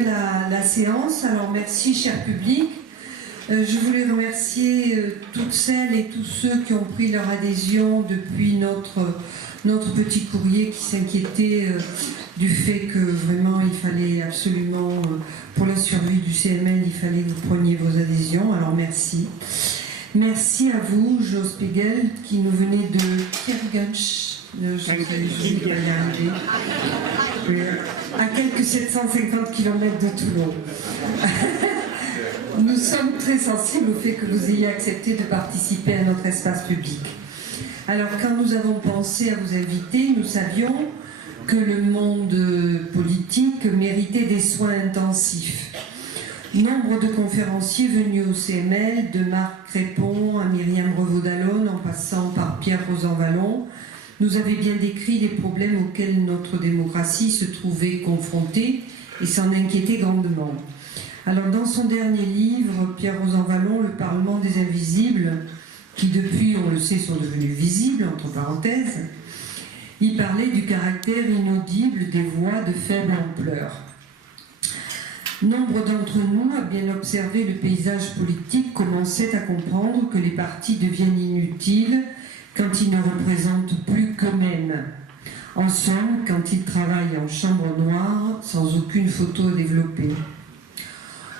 La séance. Alors merci cher public. Je voulais remercier toutes celles et tous ceux qui ont pris leur adhésion depuis notre petit courrier qui s'inquiétait du fait que vraiment il fallait absolument, pour la survie du CML, il fallait que vous preniez vos adhésions. Alors merci. Merci à vous, Jo Spiegel, qui nous venez de Kirgunch. Je vais y arriver. À quelques 750 km de Toulon. Nous sommes très sensibles au fait que vous ayez accepté de participer à notre espace public. Alors, quand nous avons pensé à vous inviter, nous savions que le monde politique méritait des soins intensifs. Nombre de conférenciers venus au CML, de Marc Crépon à Myriam Revaud-Dallon, en passant par Pierre Rosanvallon, nous avaient bien décrit les problèmes auxquels notre démocratie se trouvait confrontée et s'en inquiétait grandement. Alors, dans son dernier livre, Pierre Rosanvallon, Le Parlement des Invisibles, qui depuis, on le sait, sont devenus visibles, entre parenthèses, il parlait du caractère inaudible des voix de faible ampleur. Nombre d'entre nous, à bien observer le paysage politique, commençaient à comprendre que les partis deviennent inutiles quand ils ne représentent plus qu'eux-mêmes. En somme, quand ils travaillent en chambre noire, sans aucune photo à développer.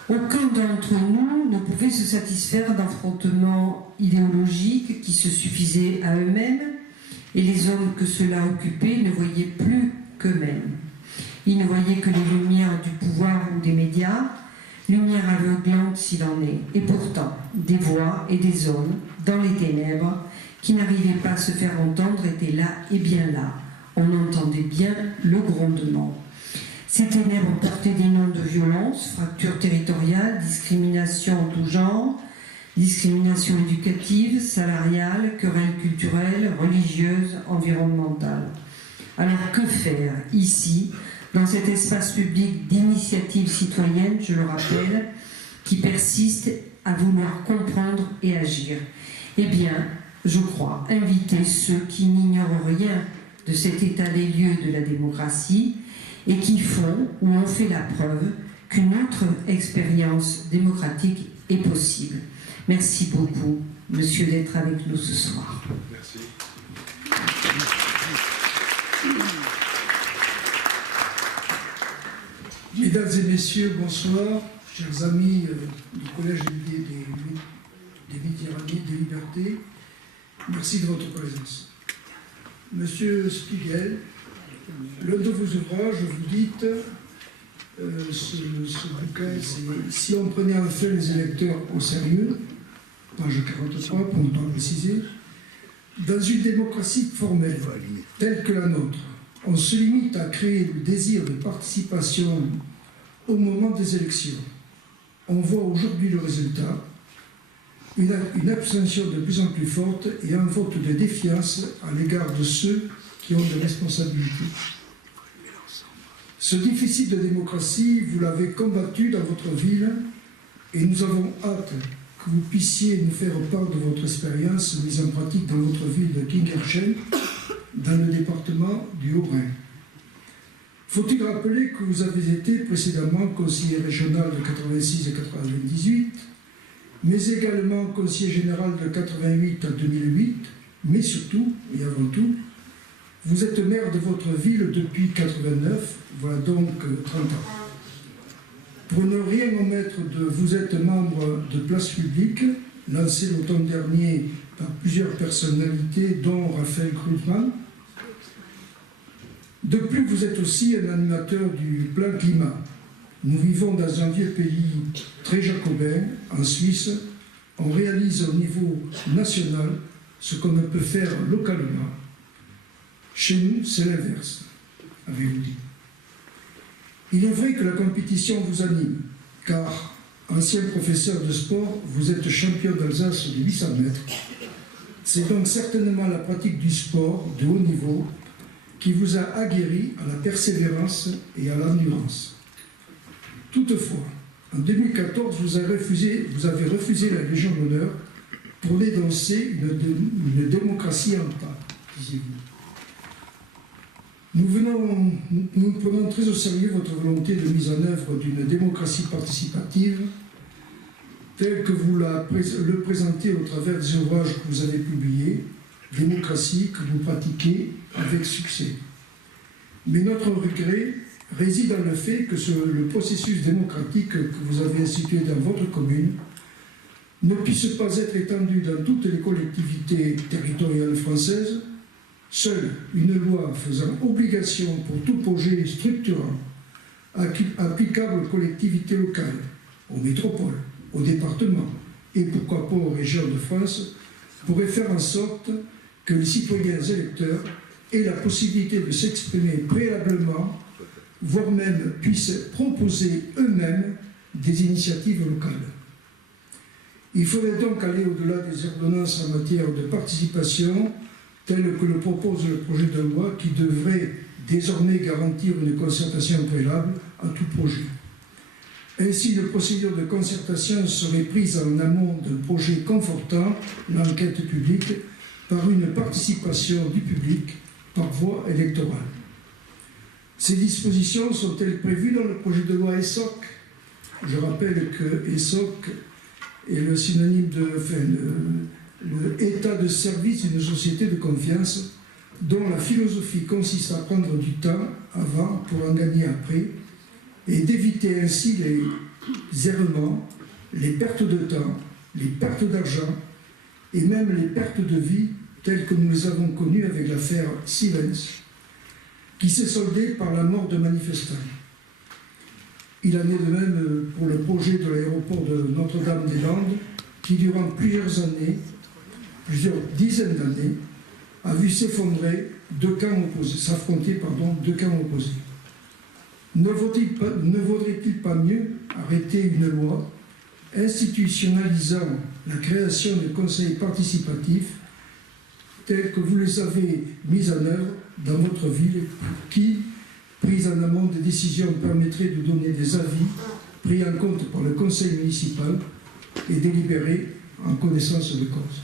Aucun d'entre nous ne pouvait se satisfaire d'affrontements idéologiques qui se suffisaient à eux-mêmes, et les hommes que cela occupait ne voyaient plus qu'eux-mêmes. Ils ne voyaient que les lumières du pouvoir ou des médias, lumière aveuglante s'il en est, et pourtant des voix et des hommes dans les ténèbres qui n'arrivaient pas à se faire entendre étaient là et bien là. On entendait bien le grondement. Ces ténèbres portaient des noms de violence, fractures territoriales, discrimination en tout genre, discrimination éducative, salariale, querelles culturelles, religieuses, environnementales. Alors que faire ici, dans cet espace public d'initiative citoyenne, je le rappelle, qui persiste à vouloir comprendre et agir? Eh bien, je crois, inviter ceux qui n'ignorent rien de cet état des lieux de la démocratie et qui font ou ont fait la preuve qu'une autre expérience démocratique est possible. Merci beaucoup, monsieur, d'être avec nous ce soir. Merci. Mesdames et messieurs, bonsoir, chers amis du Collège des Méditerranées, des Libertés. Merci de votre présence. Monsieur Spiegel, l'un de vos ouvrages, vous dites, ce bouquin, c'est « Si on prenait enfin les électeurs au sérieux », page 43, pour ne pas préciser, dans une démocratie formelle, telle que la nôtre, on se limite à créer le désir de participation au moment des élections. On voit aujourd'hui le résultat, une abstention de plus en plus forte et un vote de défiance à l'égard de ceux qui ont des responsabilités. Ce déficit de démocratie, vous l'avez combattu dans votre ville et nous avons hâte que vous puissiez nous faire part de votre expérience mise en pratique dans votre ville de Kingerchen, dans le département du Haut-Rhin. Faut-il rappeler que vous avez été précédemment conseiller régional de 86 et 98, mais également conseiller général de 88 à 2008, mais surtout, et avant tout, vous êtes maire de votre ville depuis 89, voilà donc 30 ans. Pour ne rien omettre vous êtes membre de Place Publique, lancé l'automne dernier par plusieurs personnalités, dont Raphaël Krugman. De plus, vous êtes aussi un animateur du plan climat. Nous vivons dans un vieux pays très jacobin, en Suisse. On réalise au niveau national ce qu'on ne peut faire localement. Chez nous, c'est l'inverse, avez-vous dit. Il est vrai que la compétition vous anime, car, ancien professeur de sport, vous êtes champion d'Alsace de 800 mètres. C'est donc certainement la pratique du sport de haut niveau qui vous a aguerri à la persévérance et à l'endurance. Toutefois, en 2014, vous avez refusé la Légion d'honneur pour dénoncer une démocratie en pas, disiez-vous. Nous prenons très au sérieux votre volonté de mise en œuvre d'une démocratie participative telle que vous le présentez au travers des ouvrages que vous avez publiés, démocratie que vous pratiquez avec succès. Mais notre regret réside dans le fait que le processus démocratique que vous avez institué dans votre commune ne puisse pas être étendu dans toutes les collectivités territoriales françaises. Seule une loi faisant obligation pour tout projet structurant, applicable aux collectivités locales, aux métropoles, aux départements et pourquoi pas aux régions de France, pourrait faire en sorte que les citoyens électeurs aient la possibilité de s'exprimer préalablement, voire même puissent proposer eux-mêmes des initiatives locales. Il faudrait donc aller au-delà des ordonnances en matière de participation, tel que le propose le projet de loi qui devrait désormais garantir une concertation préalable à tout projet. Ainsi, une procédure de concertation serait prise en amont d'un projet confortant l'enquête publique par une participation du public par voie électorale. Ces dispositions sont-elles prévues dans le projet de loi ESSOC? Je rappelle que ESSOC est le synonyme de l'état de service d'une société de confiance dont la philosophie consiste à prendre du temps avant pour en gagner après et d'éviter ainsi les errements, les pertes de temps, les pertes d'argent et même les pertes de vie telles que nous les avons connues avec l'affaire Siemens, qui s'est soldée par la mort de manifestants. Il en est de même pour le projet de l'aéroport de Notre-Dame-des-Landes, qui durant plusieurs dizaines d'années, a vu s'affronter deux camps opposés. Ne vaudrait-il pas mieux arrêter une loi institutionnalisant la création de conseils participatifs tels que vous les avez mis en œuvre dans votre ville, qui, prise en amont des décisions, permettrait de donner des avis pris en compte par le conseil municipal et délibérés en connaissance de cause.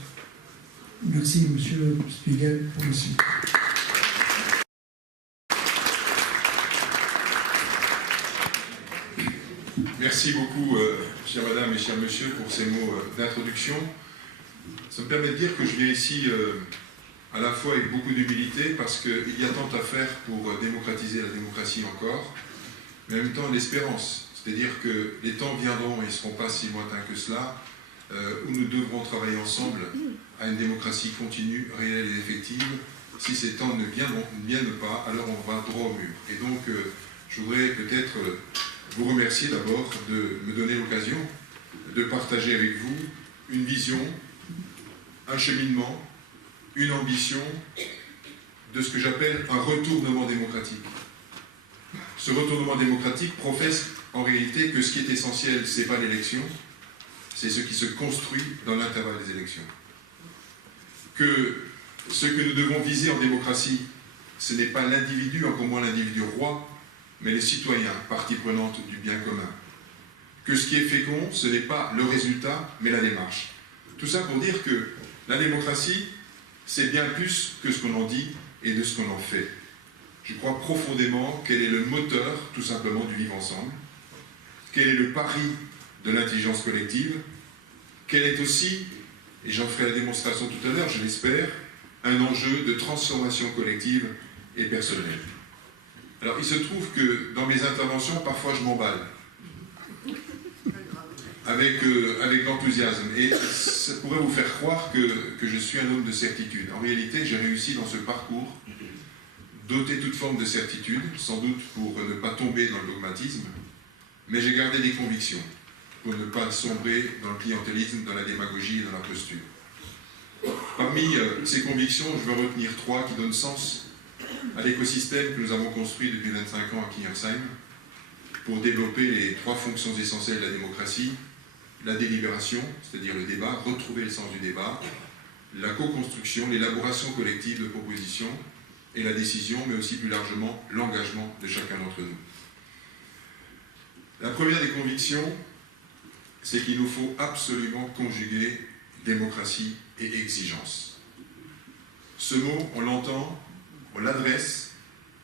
Merci, Monsieur Spiegel, pour le suite. Merci beaucoup, chère madame et cher monsieur, pour ces mots d'introduction. Ça me permet de dire que je viens ici à la fois avec beaucoup d'humilité, parce qu'il y a tant à faire pour démocratiser la démocratie encore, mais en même temps l'espérance. C'est-à-dire que les temps viendront, et ils ne seront pas si lointains que cela, où nous devrons travailler ensemble à une démocratie continue, réelle et effective. Si ces temps ne viennent pas, alors on va droit au mur. Et donc, je voudrais peut-être vous remercier d'abord de me donner l'occasion de partager avec vous une vision, un cheminement, une ambition de ce que j'appelle un retournement démocratique. Ce retournement démocratique professe en réalité que ce qui est essentiel, ce n'est pas l'élection, c'est ce qui se construit dans l'intervalle des élections. Que ce que nous devons viser en démocratie, ce n'est pas l'individu, encore moins l'individu roi, mais les citoyens, partie prenante du bien commun. Que ce qui est fécond, ce n'est pas le résultat, mais la démarche. Tout ça pour dire que la démocratie, c'est bien plus que ce qu'on en dit et de ce qu'on en fait. Je crois profondément qu'elle est le moteur, tout simplement, du vivre ensemble, qu'elle est le pari de l'intelligence collective, qu'elle est aussi, et j'en ferai la démonstration tout à l'heure, je l'espère, un enjeu de transformation collective et personnelle. Alors, il se trouve que dans mes interventions, parfois je m'emballe avec l'enthousiasme, et ça pourrait vous faire croire que je suis un homme de certitude. En réalité, j'ai réussi dans ce parcours d'ôter toute forme de certitude, sans doute pour ne pas tomber dans le dogmatisme, mais j'ai gardé des convictions pour ne pas sombrer dans le clientélisme, dans la démagogie et dans la posture. Parmi ces convictions, je veux retenir 3 qui donnent sens à l'écosystème que nous avons construit depuis 25 ans à Kingersheim pour développer les 3 fonctions essentielles de la démocratie: la délibération, c'est-à-dire le débat, retrouver le sens du débat, la co-construction, l'élaboration collective de propositions et la décision, mais aussi plus largement l'engagement de chacun d'entre nous. La première des convictions, c'est qu'il nous faut absolument conjuguer démocratie et exigence. Ce mot, on l'entend, on l'adresse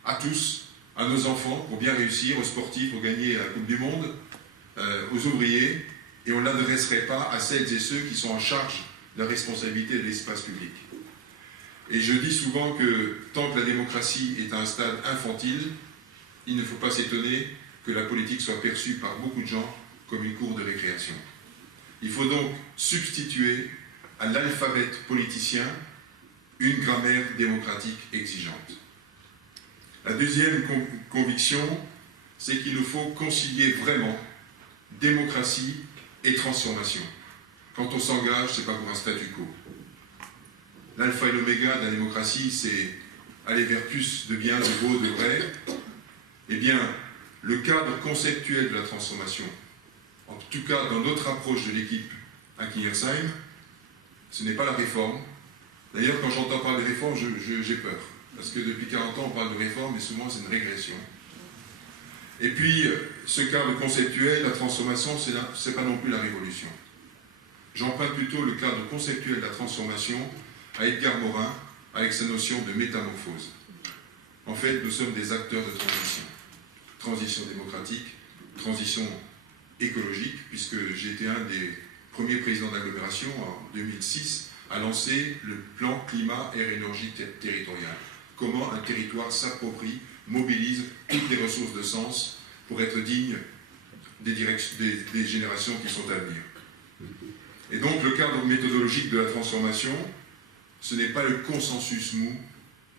à tous, à nos enfants, pour bien réussir, aux sportifs, pour gagner la Coupe du Monde, aux ouvriers, et on ne l'adresserait pas à celles et ceux qui sont en charge de la responsabilité de l'espace public. Et je dis souvent que tant que la démocratie est à un stade infantile, il ne faut pas s'étonner que la politique soit perçue par beaucoup de gens comme une cour de récréation. Il faut donc substituer à l'alphabet politicien une grammaire démocratique exigeante. La deuxième conviction, c'est qu'il nous faut concilier vraiment démocratie et transformation. Quand on s'engage, ce n'est pas pour un statu quo. L'alpha et l'oméga de la démocratie, c'est aller vers plus de bien, de beau, de vrai. Eh bien, le cadre conceptuel de la transformation, en tout cas dans notre approche de l'équipe à Kingersheim, ce n'est pas la réforme. D'ailleurs, quand j'entends parler de réforme, j'ai peur. Parce que depuis 40 ans, on parle de réforme, mais souvent c'est une régression. Et puis, ce cadre conceptuel, la transformation, ce n'est pas non plus la révolution. J'emprunte plutôt le cadre conceptuel de la transformation à Edgar Morin, avec sa notion de métamorphose. En fait, nous sommes des acteurs de transition. Transition démocratique, transition écologique, puisque j'ai été un des premiers présidents d'agglomération en 2006 à lancer le plan climat, air, énergie territorial. Comment un territoire s'approprie, mobilise toutes les ressources de sens pour être digne des générations qui sont à venir. Et donc le cadre méthodologique de la transformation, ce n'est pas le consensus mou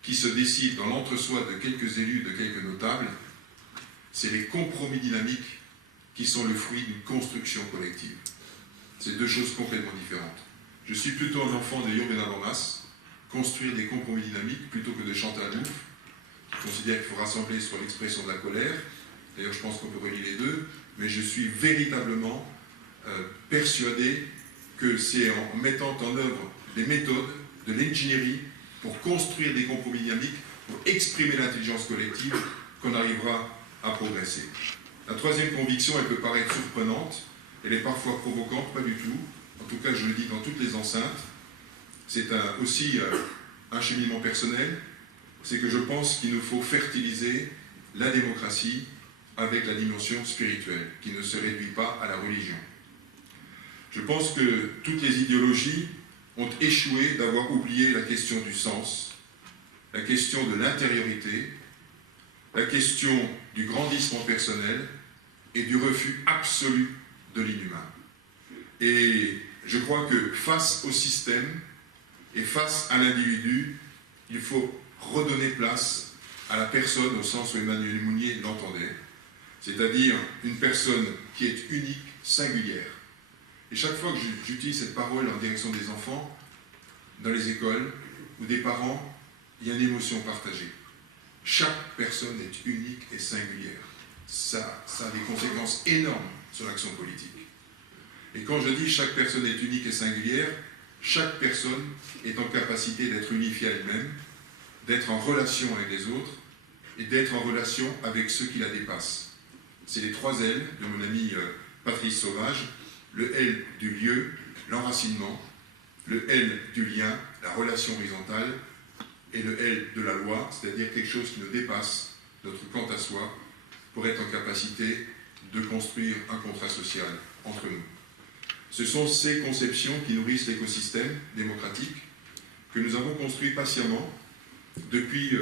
qui se décide dans l'entre-soi de quelques élus, de quelques notables, c'est les compromis dynamiques qui sont le fruit d'une construction collective. C'est deux choses complètement différentes. Je suis plutôt un enfant de Jürgen Habermas, construire des compromis dynamiques plutôt que de chanter à l'ouf. Je considère qu'il faut rassembler sur l'expression de la colère. D'ailleurs, je pense qu'on peut relier les deux, mais je suis véritablement persuadé que c'est en mettant en œuvre des méthodes, de l'ingénierie, pour construire des compromis dynamiques, pour exprimer l'intelligence collective, qu'on arrivera à progresser. La troisième conviction, elle peut paraître surprenante, elle est parfois provocante, pas du tout. En tout cas, je le dis dans toutes les enceintes. C'est aussi un cheminement personnel, c'est que je pense qu'il nous faut fertiliser la démocratie avec la dimension spirituelle, qui ne se réduit pas à la religion. Je pense que toutes les idéologies ont échoué d'avoir oublié la question du sens, la question de l'intériorité, la question du grandissement personnel et du refus absolu de l'inhumain. Et je crois que face au système et face à l'individu, il faut redonner place à la personne au sens où Emmanuel Mounier l'entendait, c'est-à-dire une personne qui est unique, singulière. Et chaque fois que j'utilise cette parole en direction des enfants, dans les écoles ou des parents, il y a une émotion partagée. Chaque personne est unique et singulière. Ça a des conséquences énormes sur l'action politique. Et quand je dis chaque personne est unique et singulière, chaque personne est en capacité d'être unifiée à elle-même, d'être en relation avec les autres et d'être en relation avec ceux qui la dépassent. C'est les trois L de mon ami Patrice Sauvage, le L du lieu, l'enracinement, le L du lien, la relation horizontale, et le L de la loi, c'est-à-dire quelque chose qui nous dépasse notre quant à soi, pour être en capacité de construire un contrat social entre nous. Ce sont ces conceptions qui nourrissent l'écosystème démocratique que nous avons construit patiemment depuis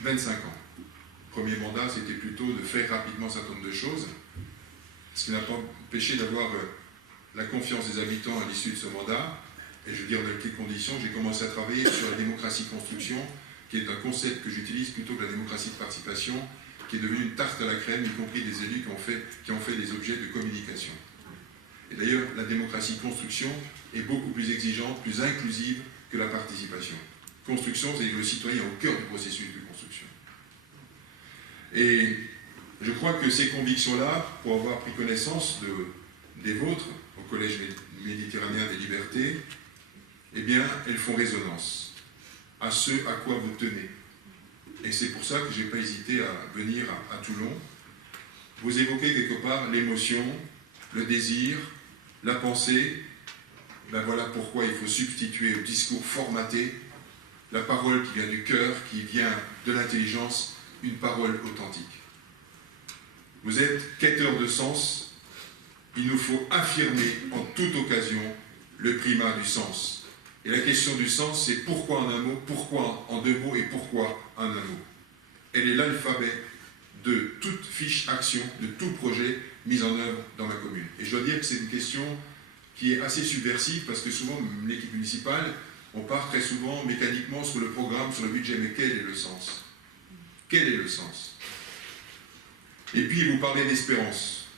25 ans. Le premier mandat, c'était plutôt de faire rapidement un certain nombre de choses, ce qui n'a pas empêché d'avoir la confiance des habitants à l'issue de ce mandat. Et je veux dire, dans quelles conditions, j'ai commencé à travailler sur la démocratie-construction, qui est un concept que j'utilise plutôt que la démocratie de participation, qui est devenue une tarte à la crème, y compris des élus qui ont fait des objets de communication. Et d'ailleurs, la démocratie-construction est beaucoup plus exigeante, plus inclusive que la participation. Construction, c'est le citoyen au cœur du processus de construction. Et je crois que ces convictions-là, pour avoir pris connaissance des vôtres, au Collège méditerranéen des libertés, eh bien, elles font résonance à ce à quoi vous tenez. Et c'est pour ça que je n'ai pas hésité à venir à Toulon. Vous évoquez quelque part l'émotion, le désir, la pensée. Ben voilà pourquoi il faut substituer au discours formaté la parole qui vient du cœur, qui vient de l'intelligence, une parole authentique. Vous êtes quêteurs de sens. Il nous faut affirmer en toute occasion le primat du sens. Et la question du sens, c'est pourquoi en un mot, pourquoi en deux mots et pourquoi en un mot. Elle est l'alphabet de toute fiche action, de tout projet mis en œuvre dans la commune. Et je dois dire que c'est une question qui est assez subversive, parce que souvent, l'équipe municipale, on part très souvent mécaniquement sur le programme, sur le budget, mais quel est le sens? Quel est le sens? Et puis, vous parlez d'espérance.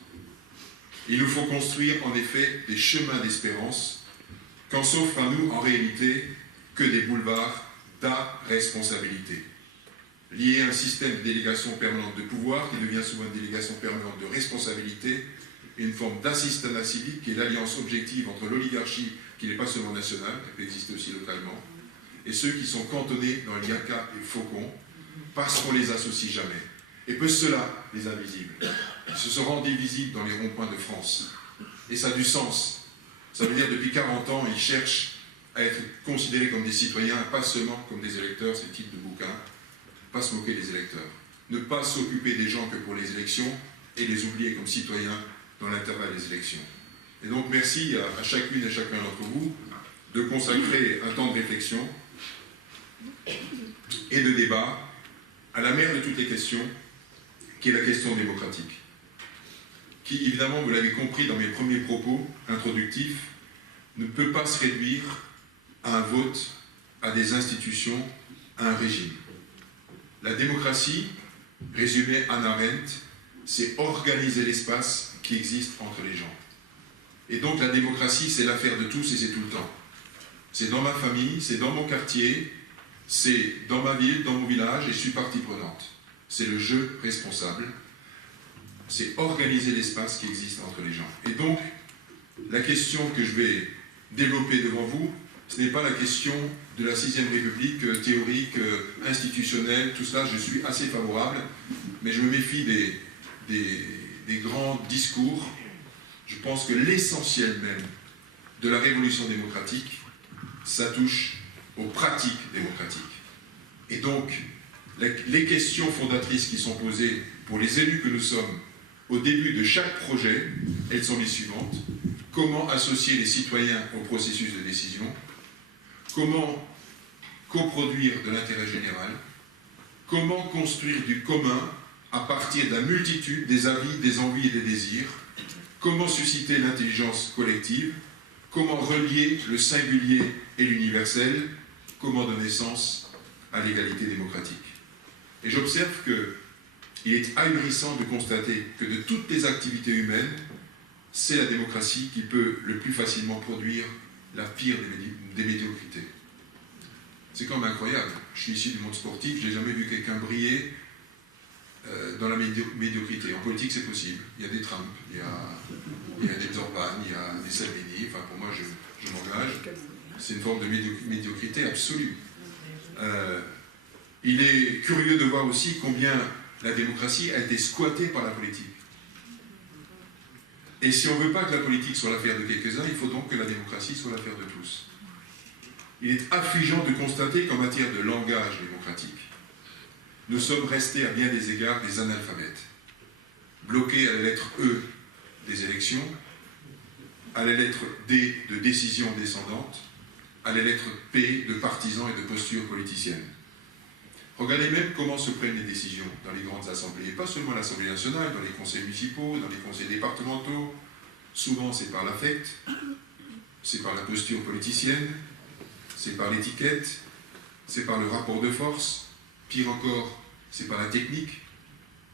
Il nous faut construire, en effet, des chemins d'espérance, qu'en s'offrent à nous, en réalité, que des boulevards d'irresponsabilité, liés à un système de délégation permanente de pouvoir, qui devient souvent une délégation permanente de responsabilité, et une forme d'assistanat civique, qui est l'alliance objective entre l'oligarchie, qui n'est pas seulement nationale, elle peut exister aussi localement, et ceux qui sont cantonnés dans l'IACA et Faucon, parce qu'on ne les associe jamais. Et peu cela, les invisibles, qui se sont rendus visibles dans les ronds-points de France. Et ça a du sens. Ça veut dire depuis 40 ans, ils cherchent à être considérés comme des citoyens, pas seulement comme des électeurs, c'est le titre de bouquin, pas se moquer des électeurs. Ne pas s'occuper des gens que pour les élections et les oublier comme citoyens dans l'intervalle des élections. Et donc merci à chacune et chacun d'entre vous de consacrer un temps de réflexion et de débat à la mère de toutes les questions, qui est la question démocratique, qui, évidemment, vous l'avez compris dans mes premiers propos introductifs, ne peut pas se réduire à un vote, à des institutions, à un régime. La démocratie, résumée Hannah Arendt, c'est organiser l'espace qui existe entre les gens. Et donc la démocratie, c'est l'affaire de tous et c'est tout le temps. C'est dans ma famille, c'est dans mon quartier, c'est dans ma ville, dans mon village, et je suis partie prenante. C'est le jeu responsable, c'est organiser l'espace qui existe entre les gens. Et donc, la question que je vais développer devant vous, ce n'est pas la question de la 6e République théorique, institutionnelle, tout cela, je suis assez favorable, mais je me méfie des grands discours. Je pense que l'essentiel même de la révolution démocratique, ça touche aux pratiques démocratiques. Et donc, les questions fondatrices qui sont posées pour les élus que nous sommes au début de chaque projet, elles sont les suivantes. Comment associer les citoyens au processus de décision? Comment coproduire de l'intérêt général? Comment construire du commun à partir de la multitude des avis, des envies et des désirs? Comment susciter l'intelligence collective? Comment relier le singulier et l'universel? Comment donner sens à l'égalité démocratique? Et j'observe qu'il est ahurissant de constater que de toutes les activités humaines, c'est la démocratie qui peut le plus facilement produire la pire des médiocrités. C'est quand même incroyable. Je suis issu du monde sportif, je n'ai jamais vu quelqu'un briller dans la médiocrité. En politique, c'est possible. Il y a des Trump, il y a des Orban, il y a des Salvini. Enfin, pour moi, je m'engage. C'est une forme de médiocrité absolue. Il est curieux de voir aussi combien la démocratie a été squattée par la politique. Et si on ne veut pas que la politique soit l'affaire de quelques-uns, il faut donc que la démocratie soit l'affaire de tous. Il est affligeant de constater qu'en matière de langage démocratique, nous sommes restés à bien des égards des analphabètes, bloqués à la lettre E des élections, à la lettre D de décision descendante, à la lettre P de partisans et de postures politiciennes. Regardez même comment se prennent les décisions dans les grandes assemblées, et pas seulement à l'Assemblée nationale, dans les conseils municipaux, dans les conseils départementaux. Souvent c'est par l'affect, c'est par la posture politicienne, c'est par l'étiquette, c'est par le rapport de force, pire encore, c'est par la technique,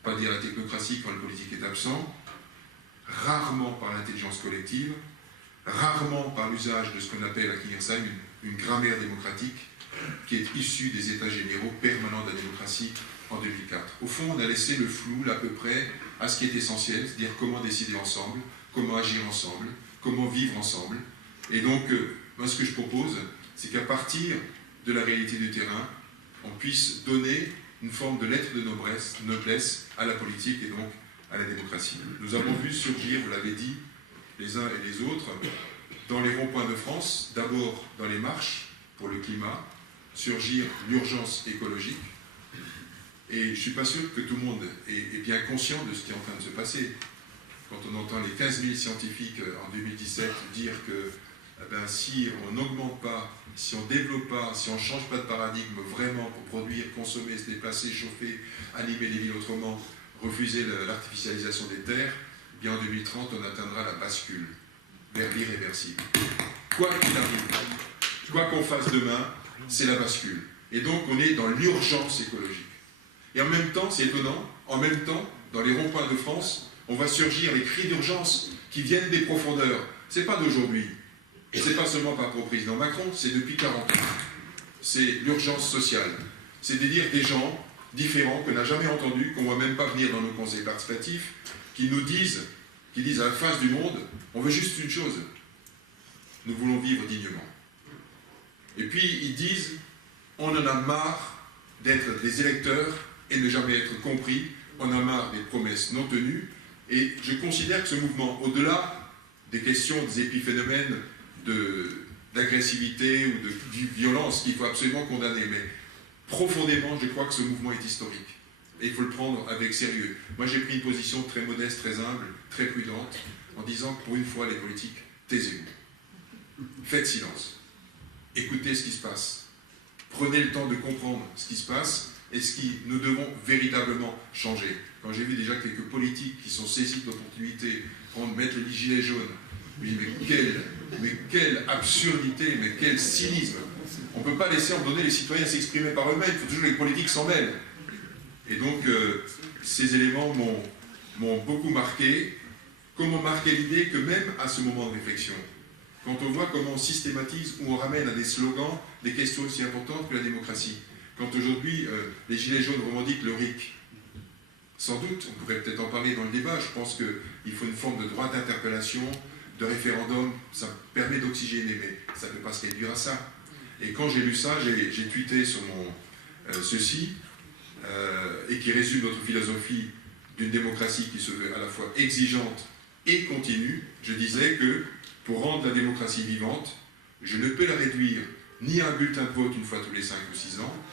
pas dire la technocratie quand le politique est absent, rarement par l'intelligence collective, rarement par l'usage de ce qu'on appelle à Kingersheim une grammaire démocratique qui est issue des états généraux permanents de la démocratie en 2004. Au fond, on a laissé le flou à peu près à ce qui est essentiel, c'est-à-dire comment décider ensemble, comment agir ensemble, comment vivre ensemble. Et donc, moi ce que je propose, c'est qu'à partir de la réalité du terrain, on puisse donner une forme de lettre de noblesse à la politique et donc à la démocratie. Nous avons vu surgir, vous l'avez dit, les uns et les autres, dans les ronds-points de France, d'abord dans les marches pour le climat, surgir l'urgence écologique, Et je ne suis pas sûr que tout le monde est bien conscient de ce qui est en train de se passer. Quand on entend les 15 000 scientifiques en 2017 dire que si on n'augmente pas, si on ne développe pas, si on ne change pas de paradigme vraiment pour produire, consommer, se déplacer, chauffer, animer les villes autrement, refuser l'artificialisation des terres, bien en 2030 on atteindra la bascule vers l'irréversible. Quoi qu'il arrive, quoi qu'on fasse demain, c'est la bascule. Et donc on est dans l'urgence écologique. Et en même temps, c'est étonnant, en même temps, dans les ronds-points de France, on va surgir les cris d'urgence qui viennent des profondeurs. Ce n'est pas d'aujourd'hui. Ce n'est pas seulement par rapport au président Macron, c'est depuis 40 ans. C'est l'urgence sociale. C'est de dire des gens différents qu'on n'a jamais entendus, qu'on ne voit même pas venir dans nos conseils participatifs, qui nous disent, à la face du monde, on veut juste une chose, nous voulons vivre dignement. Et puis ils disent, on en a marre d'être des électeurs et ne jamais être compris, on en a marre des promesses non tenues, et je considère que ce mouvement, au-delà des questions, des épiphénomènes d'agressivité ou de violence qu'il faut absolument condamner, mais profondément, je crois que ce mouvement est historique. Et il faut le prendre avec sérieux. Moi, j'ai pris une position très modeste, très humble, très prudente, en disant que pour une fois, les politiques, taisez-vous. Faites silence. Écoutez ce qui se passe. Prenez le temps de comprendre ce qui se passe et ce qui nous devons véritablement changer. Quand j'ai vu déjà quelques politiques qui sont saisis de l'opportunité, mettre le gilet jaune, je me dis, mais quelle absurdité, mais quel cynisme. On ne peut pas laisser ordonner les citoyens s'exprimer par eux-mêmes, il faut toujours que les politiques s'en mêlent. Et donc, ces éléments m'ont beaucoup marqué, comme ont marqué l'idée que même à ce moment de réflexion, quand on voit comment on systématise ou on ramène à des slogans des questions aussi importantes que la démocratie, quand aujourd'hui les Gilets jaunes revendiquent le RIC, sans doute, on pourrait peut-être en parler dans le débat, je pense qu'il faut une forme de droit d'interpellation, de référendum, ça permet d'oxygéner, mais ça ne peut pas se réduire à ça. Et quand j'ai lu ça, j'ai tweeté sur ceci, et qui résume notre philosophie d'une démocratie qui se veut à la fois exigeante et continue. Je disais que pour rendre la démocratie vivante, je ne peux la réduire ni à un bulletin de vote une fois tous les 5 ou 6 ans,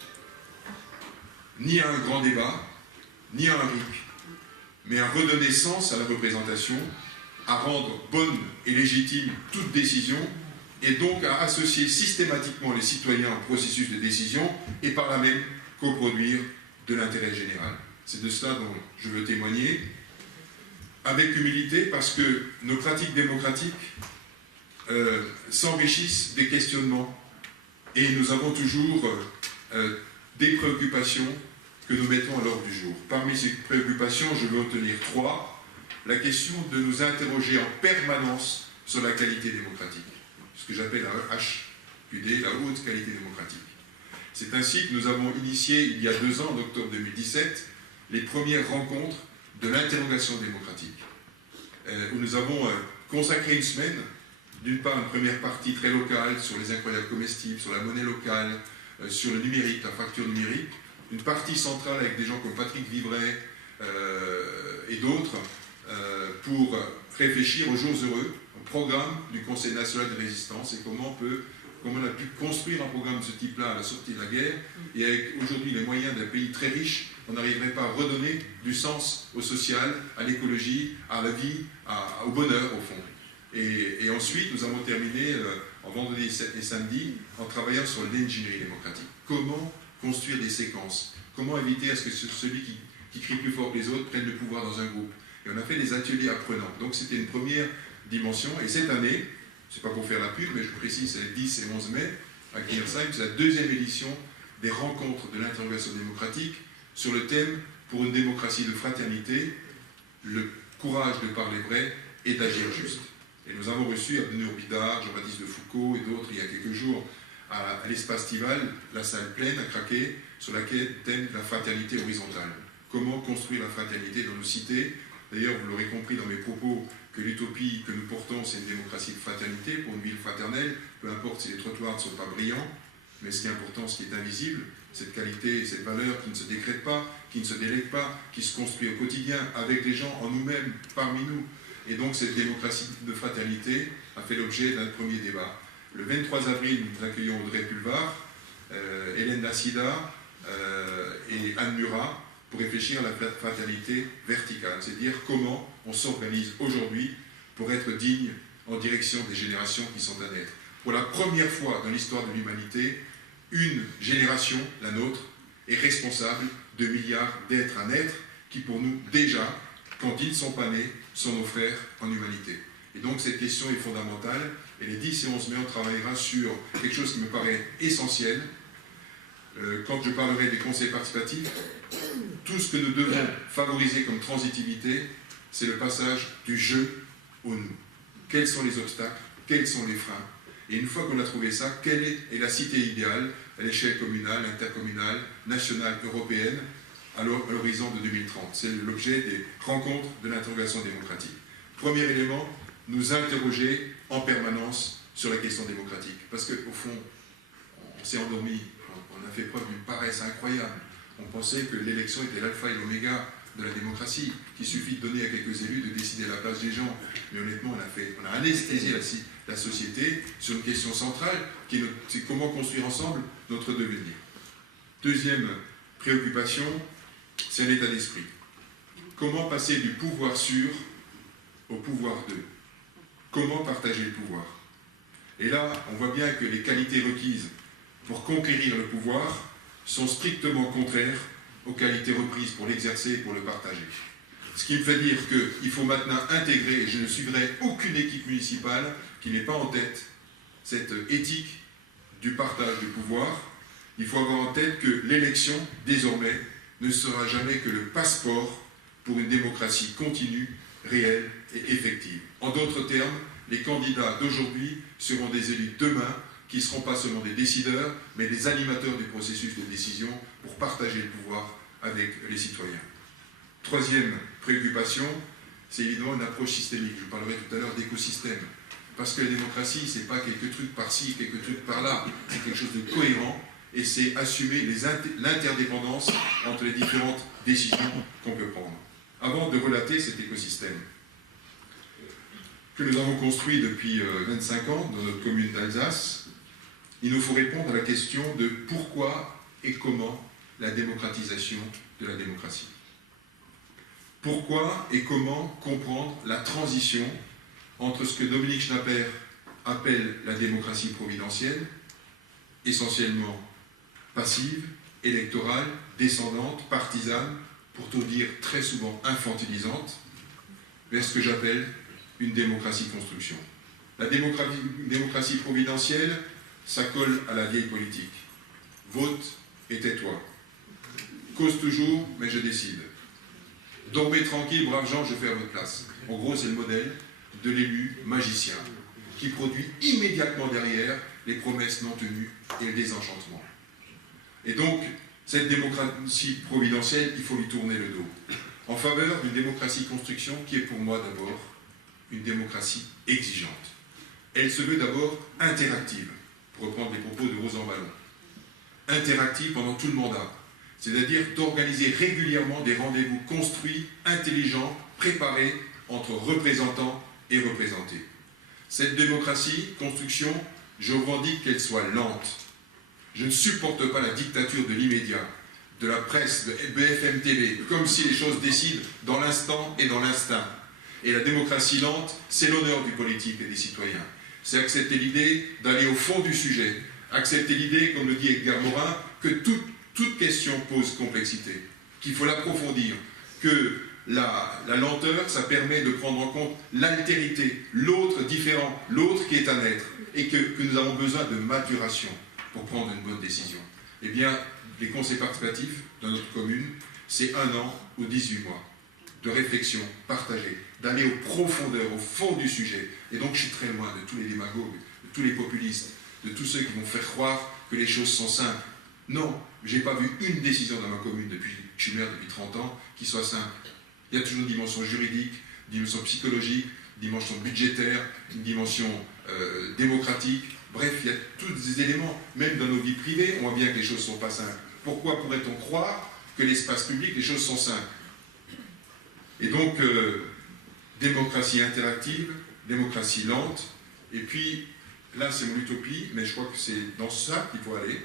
ni à un grand débat, ni à un RIC, mais à redonner sens à la représentation, à rendre bonne et légitime toute décision, et donc à associer systématiquement les citoyens au processus de décision, et par là même coproduire de l'intérêt général. C'est de cela dont je veux témoigner, avec humilité, parce que nos pratiques démocratiques s'enrichissent des questionnements, et nous avons toujours des préoccupations que nous mettons à l'ordre du jour. Parmi ces préoccupations, je veux en tenir 3. La question de nous interroger en permanence sur la qualité démocratique, ce que j'appelle la HQD, la haute qualité démocratique. C'est ainsi que nous avons initié, il y a 2 ans, en octobre 2017, les premières rencontres de l'interrogation démocratique, où nous avons consacré une semaine, d'une part une première partie très locale sur les incroyables comestibles, sur la monnaie locale, sur le numérique, la fracture numérique, une partie centrale avec des gens comme Patrick Vivray et d'autres, pour réfléchir aux jours heureux, au programme du Conseil national de résistance et comment on a pu construire un programme de ce type-là à la sortie de la guerre, et avec aujourd'hui les moyens d'un pays très riche, on n'arriverait pas à redonner du sens au social, à l'écologie, à la vie, au bonheur au fond. Et ensuite, nous avons terminé en vendredi et samedi en travaillant sur l'ingénierie démocratique. Comment construire des séquences? Comment éviter à ce que celui qui crie plus fort que les autres prenne le pouvoir dans un groupe? Et on a fait des ateliers apprenants. Donc c'était une première dimension. Et cette année, c'est pas pour faire la pub, mais je précise, c'est le 10 et 11 mai, à Kiersheim, c'est la 2e édition des rencontres de l'interrogation démocratique sur le thème « Pour une démocratie de fraternité, le courage de parler vrai et d'agir juste ». Et nous avons reçu Abdenour Bidar, Jean-Baptiste de Foucault et d'autres il y a quelques jours à l'espace Tival, la salle pleine à craquer, sur laquelle thème la fraternité horizontale. Comment construire la fraternité dans nos cités? D'ailleurs, vous l'aurez compris dans mes propos, que l'utopie que nous portons, c'est une démocratie de fraternité pour une ville fraternelle, peu importe si les trottoirs ne sont pas brillants, mais ce qui est important, ce qui est invisible, cette qualité, cette valeur qui ne se décrète pas, qui ne se délègue pas, qui se construit au quotidien avec les gens, en nous-mêmes, parmi nous. Et donc cette démocratie de fraternité a fait l'objet d'un premier débat. Le 23 avril, nous accueillons Audrey Pulvar, Hélène Lassida et Anne Murat pour réfléchir à la fraternité verticale, c'est-à-dire comment on s'organise aujourd'hui pour être digne en direction des générations qui sont à naître. Pour la première fois dans l'histoire de l'humanité, une génération, la nôtre, est responsable de milliards d'êtres à naître qui, pour nous, déjà, quand ils ne sont pas nés, sont nos frères en humanité. Et donc cette question est fondamentale, et les 10 et 11 mai, on travaillera sur quelque chose qui me paraît essentiel. Quand je parlerai des conseils participatifs, tout ce que nous devons favoriser comme transitivité, c'est le passage du je au nous. Quels sont les obstacles? Quels sont les freins? Et une fois qu'on a trouvé ça, quelle est la cité idéale à l'échelle communale, intercommunale, nationale, européenne, à l'horizon de 2030? C'est l'objet des rencontres de l'interrogation démocratique. Premier élément, nous interroger en permanence sur la question démocratique. Parce qu'au fond, on s'est endormi, on a fait preuve d'une paresse incroyable. On pensait que l'élection était l'alpha et l'oméga de la démocratie, qu'il suffit de donner à quelques élus de décider à la place des gens. Mais honnêtement, on a anesthésié la société sur une question centrale, c'est comment construire ensemble notre devenir. Deuxième préoccupation, c'est l'état d'esprit. Comment passer du pouvoir sur au pouvoir de? Comment partager le pouvoir? Et là, on voit bien que les qualités requises pour conquérir le pouvoir sont strictement contraires aux qualités reprises pour l'exercer et pour le partager. Ce qui me fait dire qu'il faut maintenant intégrer, et je ne suivrai aucune équipe municipale qui n'ait pas en tête cette éthique du partage du pouvoir. Il faut avoir en tête que l'élection, désormais, ne sera jamais que le passeport pour une démocratie continue, réelle et effective. En d'autres termes, les candidats d'aujourd'hui seront des élus demain qui ne seront pas seulement des décideurs, mais des animateurs du processus de décision pour partager le pouvoir avec les citoyens. Troisième préoccupation, c'est évidemment une approche systémique. Je parlerai tout à l'heure d'écosystème. Parce que la démocratie, ce n'est pas quelques trucs par-ci, quelques trucs par-là. C'est quelque chose de cohérent et c'est assumer l'interdépendance entre les différentes décisions qu'on peut prendre. Avant de relater cet écosystème que nous avons construit depuis 25 ans dans notre commune d'Alsace, il nous faut répondre à la question de pourquoi et comment la démocratisation de la démocratie. Pourquoi et comment comprendre la transition entre ce que Dominique Schnapper appelle la démocratie providentielle, essentiellement passive, électorale, descendante, partisane, pour tout dire très souvent infantilisante, vers ce que j'appelle une démocratie construction. La démocratie providentielle, ça colle à la vieille politique. Vote et tais-toi. Cause toujours, mais je décide. Dormez tranquille, braves gens, je fais à votre place. En gros, c'est le modèle de l'élu magicien, qui produit immédiatement derrière les promesses non tenues et le désenchantement. Et donc, cette démocratie providentielle, il faut lui tourner le dos. En faveur d'une démocratie construction qui est pour moi d'abord une démocratie exigeante. Elle se veut d'abord interactive, pour reprendre les propos de Rosan Ballon. Interactive pendant tout le mandat, c'est-à-dire d'organiser régulièrement des rendez-vous construits, intelligents, préparés entre représentants et représentés. Cette démocratie, construction, je revendique qu'elle soit lente. Je ne supporte pas la dictature de l'immédiat, de la presse, de BFM TV, comme si les choses décident dans l'instant et dans l'instinct. Et la démocratie lente, c'est l'honneur du politique et des citoyens. C'est accepter l'idée d'aller au fond du sujet, accepter l'idée, comme le dit Edgar Morin, que toute question pose complexité, qu'il faut l'approfondir, que la lenteur, ça permet de prendre en compte l'altérité, l'autre différent, l'autre qui est un être, et que nous avons besoin de maturation pour prendre une bonne décision. Eh bien, les conseils participatifs dans notre commune, c'est 1 an ou 18 mois de réflexion partagée, d'aller aux profondeurs, au fond du sujet. Et donc, je suis très loin de tous les démagogues, de tous les populistes, de tous ceux qui vont faire croire que les choses sont simples. Non, je n'ai pas vu une décision dans ma commune depuis, je suis maire depuis 30 ans, qui soit simple. Il y a toujours une dimension juridique, une dimension psychologique, une dimension budgétaire, une dimension démocratique. Bref, il y a tous ces éléments, même dans nos vies privées, on voit bien que les choses ne sont pas simples. Pourquoi pourrait-on croire que l'espace public, les choses sont simples? Et donc, démocratie interactive, démocratie lente, et puis, là c'est mon utopie, mais je crois que c'est dans ça qu'il faut aller,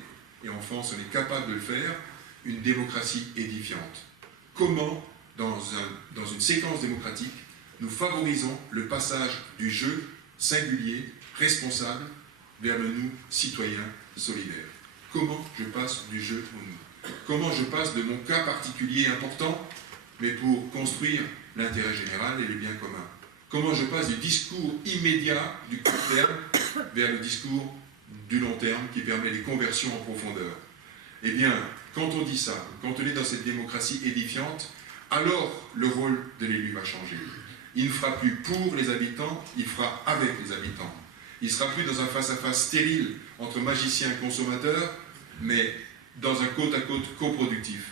et en France on est capable de le faire, une démocratie édifiante. comment, dans une séquence démocratique, nous favorisons le passage du jeu singulier, responsable, vers le nous citoyen solidaire. Comment je passe du jeu au nous? Comment je passe de mon cas particulier important, mais pour construire l'intérêt général et le bien commun? Comment je passe du discours immédiat, du court terme, vers le discours du long terme qui permet les conversions en profondeur? Eh bien, quand on dit ça, quand on est dans cette démocratie édifiante, alors le rôle de l'élu va changer. Il ne fera plus pour les habitants, il fera avec les habitants. Il ne sera plus dans un face-à-face stérile entre magiciens et consommateurs, mais dans un côte-à-côte coproductif.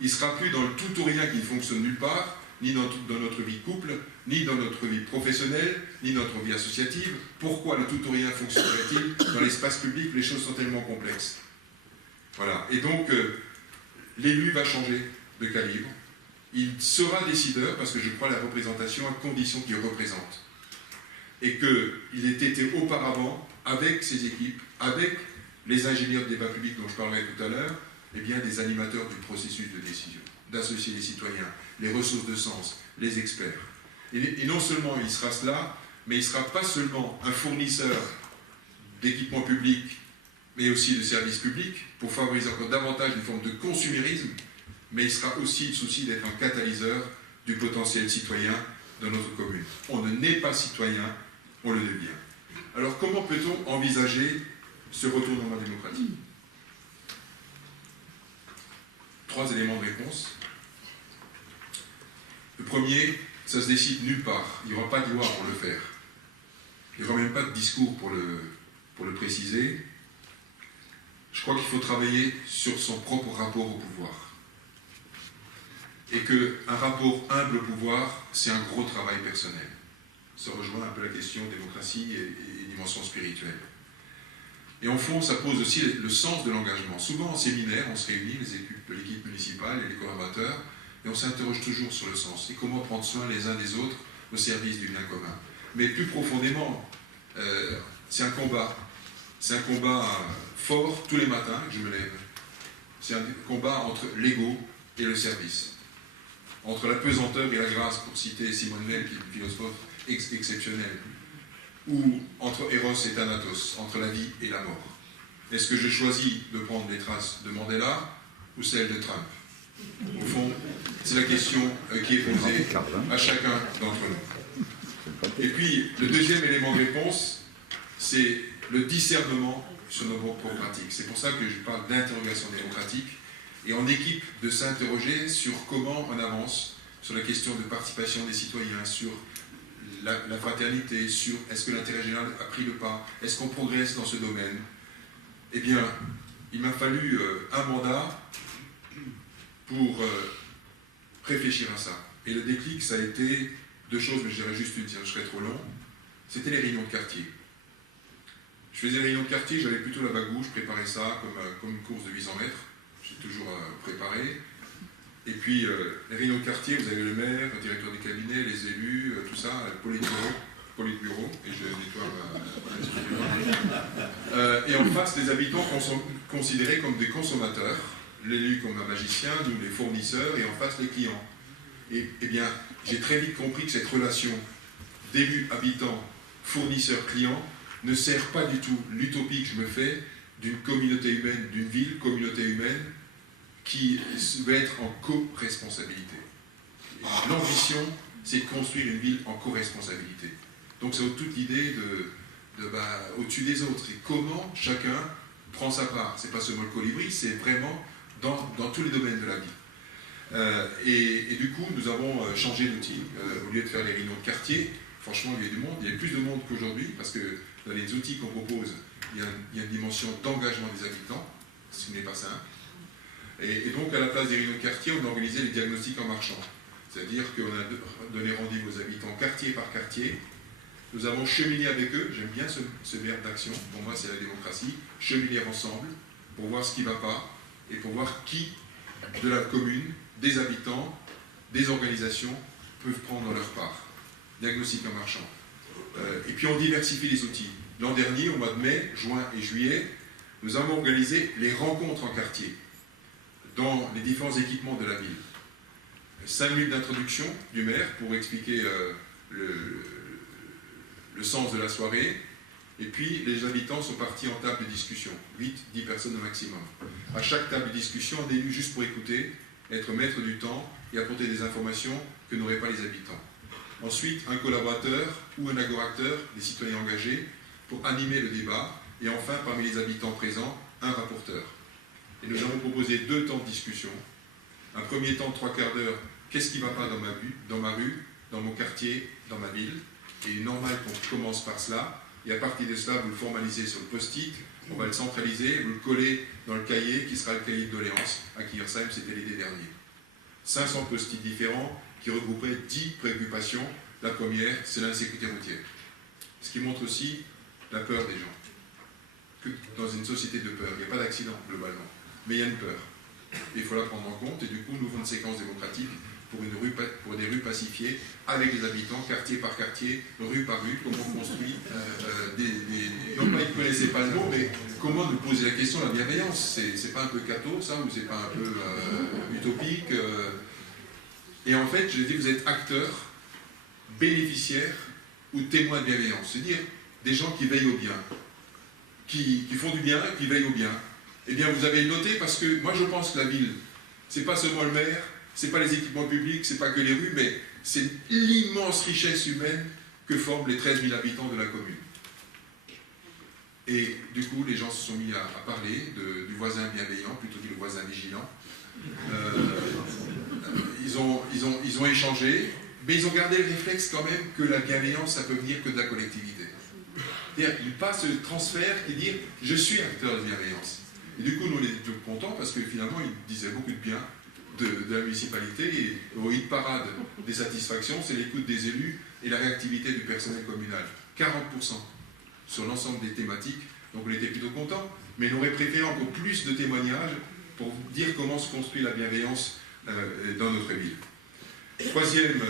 Il ne sera plus dans le tout ou rien qui ne fonctionne nulle part, ni dans notre vie couple, ni dans notre vie professionnelle, ni dans notre vie associative. Pourquoi le tout ou rien fonctionnerait-il dans l'espace public? Les choses sont tellement complexes. Voilà. Et donc, l'élu va changer de calibre. Il sera décideur, parce que je crois à la représentation à condition qu'il représente. Et qu'il ait été auparavant, avec ses équipes, avec les ingénieurs de débat public dont je parlerai tout à l'heure, eh bien des animateurs du processus de décision, d'associer les citoyens, les ressources de sens, les experts. Et non seulement il sera cela, mais il ne sera pas seulement un fournisseur d'équipements publics, mais aussi de services publics, pour favoriser encore davantage une forme de consumérisme, mais il sera aussi le souci d'être un catalyseur du potentiel citoyen dans notre commune. On ne naît pas citoyen, on le devient. Alors comment peut-on envisager ce retournement démocratique? 3 éléments de réponse. Le premier, ça se décide nulle part. Il n'y aura pas de loi pour le faire. Il n'y aura même pas de discours pour le préciser. Je crois qu'il faut travailler sur son propre rapport au pouvoir. Et qu'un rapport humble au pouvoir, c'est un gros travail personnel. Ça rejoint un peu la question démocratie et dimension spirituelle. Et en fond, ça pose aussi le sens de l'engagement. Souvent en séminaire, on se réunit, les équipes de l'équipe municipale et les collaborateurs, et on s'interroge toujours sur le sens et comment prendre soin les uns des autres au service du bien commun. Mais plus profondément, c'est un combat. C'est un combat fort tous les matins que je me lève. C'est un combat entre l'ego et le service. Entre la pesanteur et la grâce, pour citer Simone Weil, qui est une philosophe exceptionnelle, ou entre Eros et Thanatos, entre la vie et la mort. Est-ce que je choisis de prendre les traces de Mandela ou celles de Trump? Au fond, c'est la question qui est posée à chacun d'entre nous. Et puis, le deuxième élément de réponse, c'est le discernement sur nos propres pratiques. C'est pour ça que je parle d'interrogation démocratique, et en équipe de s'interroger sur comment on avance sur la question de participation des citoyens, sur la fraternité, sur est-ce que l'intérêt général a pris le pas, est-ce qu'on progresse dans ce domaine. Eh bien, il m'a fallu un mandat pour réfléchir à ça. Et le déclic, ça a été 2 choses, mais je dirais juste une, sinon je serais trop long. C'était les réunions de quartier. Je faisais les réunions de quartier, j'avais plutôt la bague rouge, je préparais ça comme une course de 800 mètres. J'ai toujours préparé. Et puis, les réunions de quartier, vous avez le maire, le directeur des cabinets, les élus, tout ça, le politburo, et je nettoie ma... et en face, les habitants sont considérés comme des consommateurs, l'élu comme un magicien, nous les fournisseurs, et en face, les clients. Et bien, j'ai très vite compris que cette relation d'élu-habitant, fournisseur-client, ne sert pas du tout l'utopie que je me fais d'une communauté humaine, d'une ville, communauté humaine, qui va être en co-responsabilité. L'ambition, c'est de construire une ville en co-responsabilité. Donc c'est toute l'idée au-dessus des autres. Et comment chacun prend sa part. C'est pas seulement le colibri, c'est vraiment dans tous les domaines de la vie. Et du coup, nous avons changé d'outil. Au lieu de faire les réunions de quartier, franchement, il y a du monde. Il y a plus de monde qu'aujourd'hui, parce que dans les outils qu'on propose, il y a une dimension d'engagement des habitants, ce qui n'est pas simple. Et donc, à la place des réunions de quartier, on a organisé les diagnostics en marchant. C'est-à-dire qu'on a donné rendez-vous aux habitants quartier par quartier. Nous avons cheminé avec eux, j'aime bien ce verbe d'action, pour moi c'est la démocratie, cheminer ensemble pour voir ce qui ne va pas et pour voir qui de la commune, des habitants, des organisations peuvent prendre leur part. Diagnostic en marchant. Et puis on diversifie les outils. L'an dernier, au mois de mai, juin et juillet, nous avons organisé les rencontres en quartier, dans les différents équipements de la ville. 5 minutes d'introduction du maire pour expliquer le sens de la soirée. Et puis, les habitants sont partis en table de discussion, 8-10 personnes au maximum. À chaque table de discussion, un élu juste pour écouter, être maître du temps et apporter des informations que n'auraient pas les habitants. Ensuite, un collaborateur ou un agorateur, des citoyens engagés, pour animer le débat. Et enfin, parmi les habitants présents, un rapporteur. Et nous avons proposé 2 temps de discussion. Un premier temps de 3/4 d'heure, qu'est-ce qui ne va pas dans ma rue, dans mon quartier, dans ma ville. Et il est normal qu'on commence par cela. Et à partir de cela, vous le formalisez sur le post-it, on va le centraliser, vous le collez dans le cahier qui sera le cahier de doléances. À Kiersheim, c'était l'été dernier. 500 post-it différents qui regrouperaient 10 préoccupations. La première, c'est l'insécurité routière. Ce qui montre aussi la peur des gens. Que dans une société de peur, il n'y a pas d'accident globalement, mais il y a une peur. Et il faut la prendre en compte, et du coup, nous ouvrons une séquence démocratique pour des rues pacifiées, avec les habitants, quartier par quartier, rue par rue, comment on construit non pas ils ne connaissaient pas le mot, mais comment nous poser la question de la bienveillance. C'est pas un peu catho, ça, ou c'est pas un peu utopique Et en fait, je dis, vous êtes acteurs, bénéficiaires ou témoins de bienveillance. C'est-à-dire des gens qui veillent au bien, qui font du bien, qui veillent au bien. Eh bien, vous avez noté, parce que moi, je pense que la ville, c'est pas seulement le maire, c'est pas les équipements publics, c'est pas que les rues, mais c'est l'immense richesse humaine que forment les 13 000 habitants de la commune. Et du coup, les gens se sont mis à parler du voisin bienveillant, plutôt que le voisin vigilant. Ils ont échangé, mais ils ont gardé le réflexe quand même que la bienveillance, ça peut venir que de la collectivité. C'est-à-dire qu'il passe ce transfert et dire « je suis acteur de bienveillance ». Et du coup, nous, on était contents parce que finalement, ils disaient beaucoup de bien de la municipalité et au hit parade des satisfactions, c'est l'écoute des élus et la réactivité du personnel communal. 40% sur l'ensemble des thématiques, donc on était plutôt contents, mais on aurait préféré encore plus de témoignages pour dire comment se construit la bienveillance dans notre ville. Troisième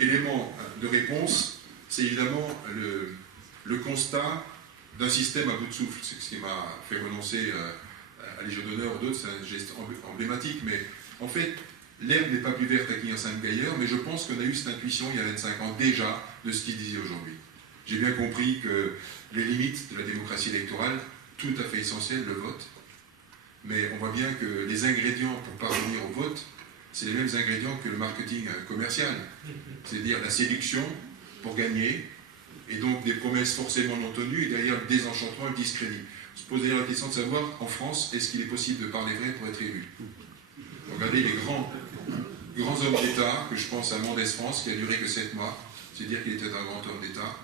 élément de réponse, c'est évidemment le constat d'un système à bout de souffle. C'est ce qui m'a fait renoncer à Légion d'honneur ou d'autres, c'est un geste emblématique, mais en fait, l'herbe n'est pas plus verte à Kiersheim qu'ailleurs, mais je pense qu'on a eu cette intuition il y a 25 ans déjà de ce qu'il disait aujourd'hui. J'ai bien compris que les limites de la démocratie électorale, tout à fait essentiel, le vote, mais on voit bien que les ingrédients pour parvenir au vote, c'est les mêmes ingrédients que le marketing commercial, c'est-à-dire la séduction pour gagner, et donc des promesses forcément non tenues, et derrière le désenchantement et le discrédit. Se poser la question de savoir, en France, est-ce qu'il est possible de parler vrai pour être élu? Regardez les grands hommes d'État, que je pense à Mendès France, qui a duré que 7 mois, c'est dire qu'il était un grand homme d'État,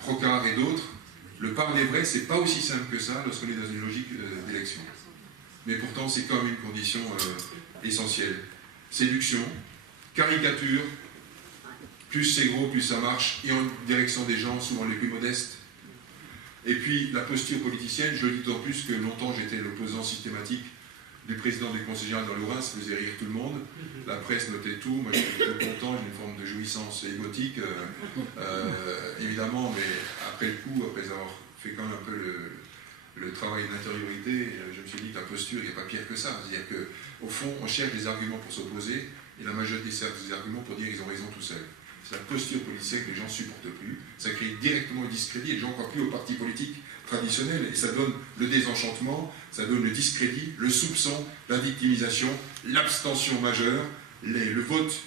Procard et d'autres, le parler vrai, c'est pas aussi simple que ça lorsqu'on est dans une logique d'élection. Mais pourtant, c'est comme une condition essentielle. Séduction, caricature, plus c'est gros, plus ça marche, et en direction des gens, souvent les plus modestes. Et puis, la posture politicienne, je le dis d'autant plus que longtemps j'étais l'opposant systématique du président du Conseil général dans le Rhin, ça faisait rire tout le monde. La presse notait tout, moi j'étais très content, j'ai une forme de jouissance égotique, évidemment, mais après le coup, après avoir fait quand même un peu le travail d'intériorité, je me suis dit que la posture, il n'y a pas pire que ça. C'est-à-dire qu'au fond, on cherche des arguments pour s'opposer, et la majorité sert des arguments pour dire qu'ils ont raison tout seuls. C'est la posture politicienne que les gens ne supportent plus. Ça crée directement le discrédit, et les gens ne croient plus aux partis politiques traditionnels, et ça donne le désenchantement, ça donne le discrédit, le soupçon, la victimisation, l'abstention majeure, le vote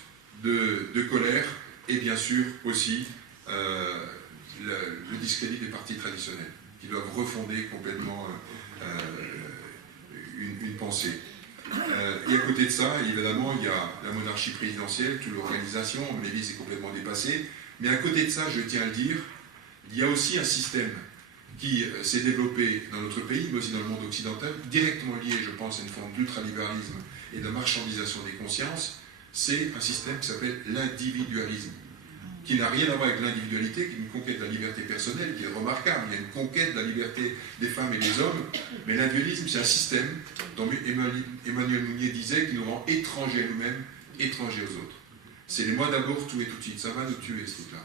de colère, et bien sûr aussi le discrédit des partis traditionnels, qui doivent refonder complètement une pensée. Et à côté de ça, évidemment, il y a la monarchie présidentielle, toute l'organisation, à mon avis, c'est complètement dépassé. Mais à côté de ça, je tiens à le dire, il y a aussi un système qui s'est développé dans notre pays, mais aussi dans le monde occidental, directement lié, je pense, à une forme d'ultralibéralisme et de marchandisation des consciences. C'est un système qui s'appelle l'individualisme, qui n'a rien à voir avec l'individualité, qui est une conquête de la liberté personnelle, qui est remarquable. Il y a une conquête de la liberté des femmes et des hommes, mais l'individualisme, c'est un système dont Emmanuel Mounier disait qu'il nous rend étrangers à nous-mêmes, étrangers aux autres. C'est les moi d'abord, tout et tout de suite. Ça va nous tuer, ce truc-là.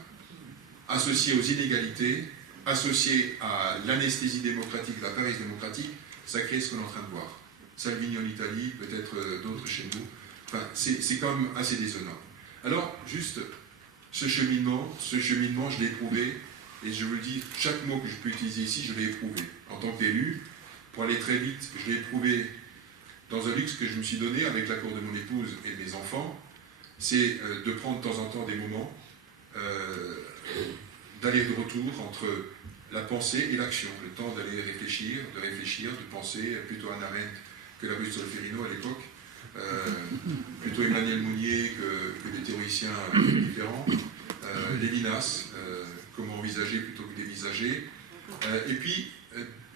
Associé aux inégalités, associé à l'anesthésie démocratique, la paresse démocratique, ça crée ce qu'on est en train de voir. Salvini en Italie, peut-être d'autres chez nous, Enfin, c'est quand même assez décevant. Alors, juste, ce cheminement, je l'ai éprouvé, et je vous le dis, chaque mot que je peux utiliser ici, je l'ai éprouvé. En tant qu'élu, pour aller très vite, je l'ai éprouvé dans un luxe que je me suis donné avec l'accord de mon épouse et de mes enfants, c'est de prendre de temps en temps des moments d'aller de retour entre la pensée et l'action, le temps d'aller réfléchir, de penser plutôt à Hannah Arendt que la rue de Solferino à l'époque, plutôt Emmanuel Mounier que des théoriciens différents, Lévinas, comment envisager plutôt que dévisager. Et puis,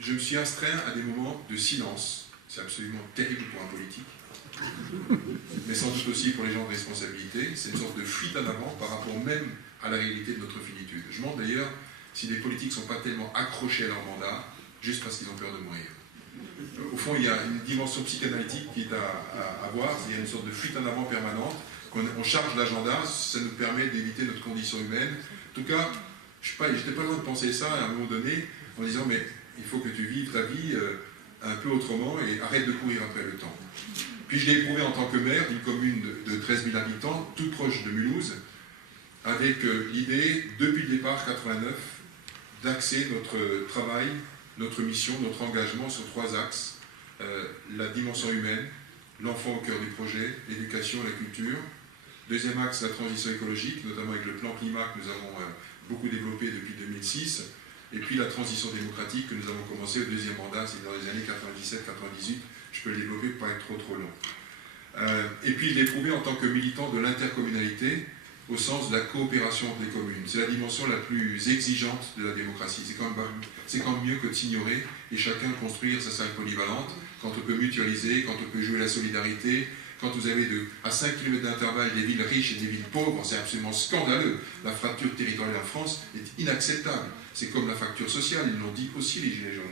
je me suis astreint à des moments de silence. C'est absolument terrible pour un politique, mais sans doute aussi pour les gens de responsabilité. C'est une sorte de fuite en avant par rapport même à la réalité de notre finitude. Je me demande d'ailleurs si les politiques ne sont pas tellement accrochés à leur mandat, juste parce qu'ils ont peur de mourir. Au fond, il y a une dimension psychanalytique qui est à voir, il y a une sorte de fuite en avant permanente, on charge l'agenda, ça nous permet d'éviter notre condition humaine. En tout cas, je n'étais pas loin de penser ça à un moment donné, en disant, mais il faut que tu vives ta vie un peu autrement et arrête de courir après le temps. Puis je l'ai éprouvé en tant que maire d'une commune de 13 000 habitants, toute proche de Mulhouse, avec l'idée, depuis le départ, 89, d'axer notre travail, notre mission, notre engagement sur 3 axes. La dimension humaine, l'enfant au cœur du projet, l'éducation et la culture. Deuxième axe, la transition écologique, notamment avec le plan climat que nous avons beaucoup développé depuis 2006. Et puis la transition démocratique que nous avons commencé au 2e mandat, c'est dans les années 97-98. Je peux le développer pour pas être trop long. Et puis je l'ai prouvé en tant que militant de l'intercommunalité, au sens de la coopération entre les communes. C'est la dimension la plus exigeante de la démocratie. C'est quand même mieux que de s'ignorer et chacun construire sa salle polyvalente, quand on peut mutualiser, quand on peut jouer la solidarité, quand vous avez à 5 km d'intervalle des villes riches et des villes pauvres, c'est absolument scandaleux. La fracture territoriale en France est inacceptable. C'est comme la fracture sociale, ils l'ont dit aussi les Gilets jaunes.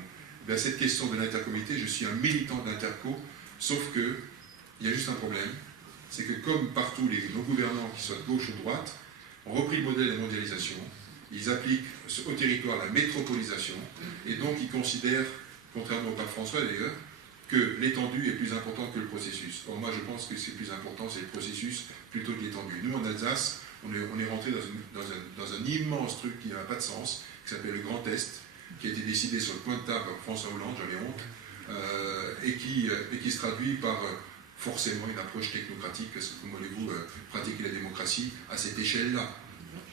Bien, cette question de l'intercommunalité, je suis un militant d'interco, sauf que il y a juste un problème, c'est que comme partout nos gouvernants, qu'ils soient de gauche ou de droite, ont repris le modèle de la mondialisation, ils appliquent au territoire la métropolisation, et donc ils considèrent, contrairement au pape François d'ailleurs, que l'étendue est plus importante que le processus. Or moi je pense que c'est plus important, c'est le processus plutôt que l'étendue. Nous en Alsace, on est rentré dans un immense truc qui n'a pas de sens, qui s'appelle le Grand Est, qui a été décidé sur le coin de table par François Hollande, j'avais honte, et qui se traduit par forcément une approche technocratique, parce que comment voulez-vous pratiquer la démocratie à cette échelle-là?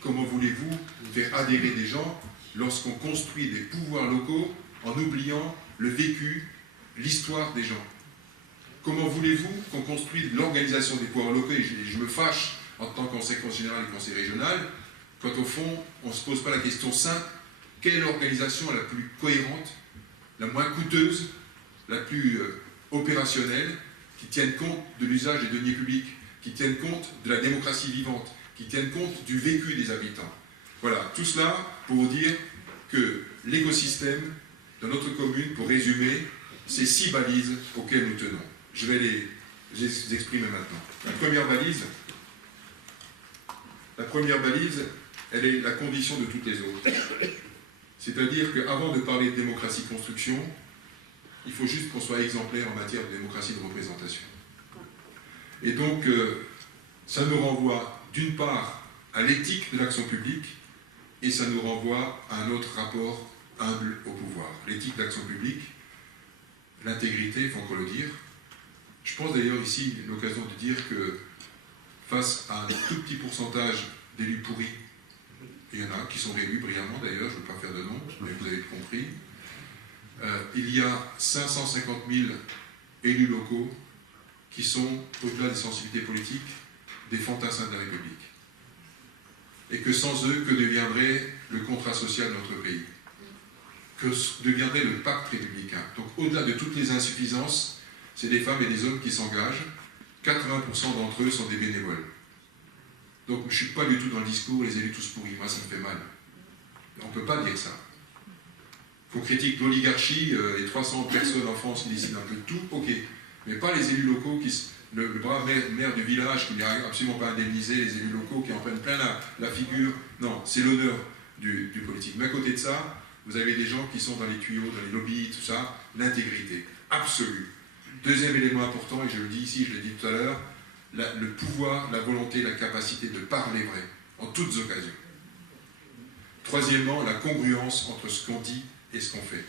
Comment voulez-vous faire adhérer des gens lorsqu'on construit des pouvoirs locaux en oubliant le vécu, l'histoire des gens? Comment voulez-vous qu'on construise l'organisation des pouvoirs locaux? Et je me fâche en tant que conseil général et conseil régional, quand au fond, on ne se pose pas la question simple, quelle est l'organisation la plus cohérente, la moins coûteuse, la plus opérationnelle, qui tienne compte de l'usage des deniers publics, qui tienne compte de la démocratie vivante, qui tienne compte du vécu des habitants. Voilà, tout cela pour vous dire que l'écosystème dans notre commune, pour résumer, c'est 6 balises auxquelles nous tenons. Je vais les exprimer maintenant. La première balise, elle est la condition de toutes les autres. C'est-à-dire qu'avant de parler de démocratie-construction, il faut juste qu'on soit exemplaire en matière de démocratie de représentation. Et donc, ça nous renvoie d'une part à l'éthique de l'action publique, et ça nous renvoie à un autre rapport humble au pouvoir. L'éthique de l'action publique, l'intégrité, il faut encore le dire. Je pense d'ailleurs ici l'occasion de dire que face à un tout petit pourcentage d'élus pourris, il y en a qui sont réélus brillamment d'ailleurs, je ne veux pas faire de nom, mais vous avez compris, il y a 550 000 élus locaux qui sont, au-delà des sensibilités politiques, des fantassins de la République. Et que sans eux, que deviendrait le contrat social de notre pays? Que deviendrait le pacte républicain? Donc au-delà de toutes les insuffisances, c'est des femmes et des hommes qui s'engagent. 80% d'entre eux sont des bénévoles. Donc je ne suis pas du tout dans le discours, les élus tous pourris, moi ça me fait mal. On ne peut pas dire ça. Il faut critiquer l'oligarchie, les 300 personnes en France qui décident un peu de tout, ok. Mais pas les élus locaux, le brave maire du village qui n'arrive absolument pas à indemniser les élus locaux, qui en prennent plein la figure. Non, c'est l'honneur du politique. Mais à côté de ça, vous avez des gens qui sont dans les tuyaux, dans les lobbies, tout ça, l'intégrité absolue. Deuxième élément important, et je le dis ici, je l'ai dit tout à l'heure, le pouvoir, la volonté, la capacité de parler vrai, en toutes occasions. Troisièmement, la congruence entre ce qu'on dit et ce qu'on fait.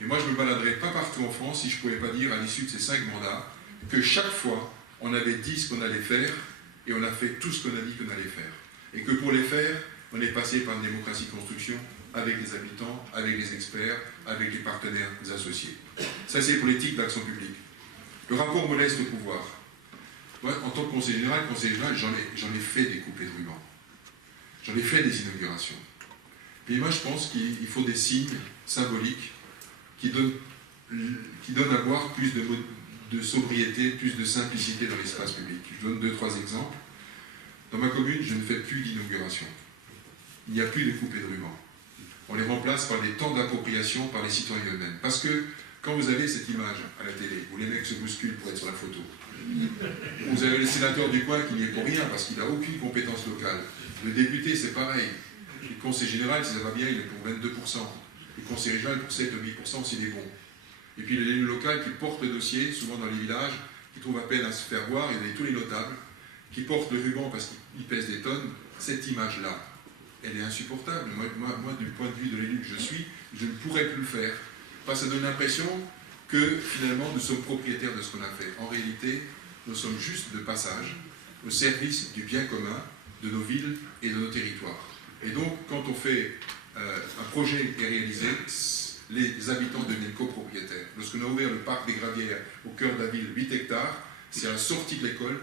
Et moi, je ne me baladerais pas partout en France si je ne pouvais pas dire, à l'issue de ces 5 mandats, que chaque fois, on avait dit ce qu'on allait faire et on a fait tout ce qu'on a dit qu'on allait faire. Et que pour les faire, on est passé par une démocratie de construction avec les habitants, avec les experts, avec les partenaires associés. Ça, c'est pour l'éthique d'action publique. Le rapport modeste au pouvoir. Moi, en tant que conseiller général, j'en ai fait des coupées de ruban. J'en ai fait des inaugurations. Et moi, je pense qu'il faut des signes symboliques qui donnent à voir plus de sobriété, plus de simplicité dans l'espace public. Je donne 2-3 exemples. Dans ma commune, je ne fais plus d'inauguration. Il n'y a plus de coupées de ruban. On les remplace par des temps d'appropriation par les citoyens eux-mêmes. Parce que quand vous avez cette image à la télé, où les mecs se bousculent pour être sur la photo, vous avez le sénateur du coin qui n'y est pour rien parce qu'il n'a aucune compétence locale. Le député, c'est pareil. Le conseil général, si ça va bien, il est pour 22%. Le conseil régional, pour 7 ou 8%, s'il est bon. Et puis l'élu local qui porte le dossier, souvent dans les villages, qui trouve à peine à se faire voir, il y a tous les notables, qui portent le ruban parce qu'il pèse des tonnes. Cette image-là, elle est insupportable. Moi, du point de vue de l'élu que je suis, je ne pourrais plus le faire. Parce que ça donne l'impression que, finalement, nous sommes propriétaires de ce qu'on a fait. En réalité, nous sommes juste de passage, au service du bien commun, de nos villes et de nos territoires. Et donc, quand on fait un projet est réalisé, les habitants deviennent copropriétaires. Lorsqu'on a ouvert le parc des Gravières au cœur de la ville, 8 hectares, c'est à la sortie de l'école,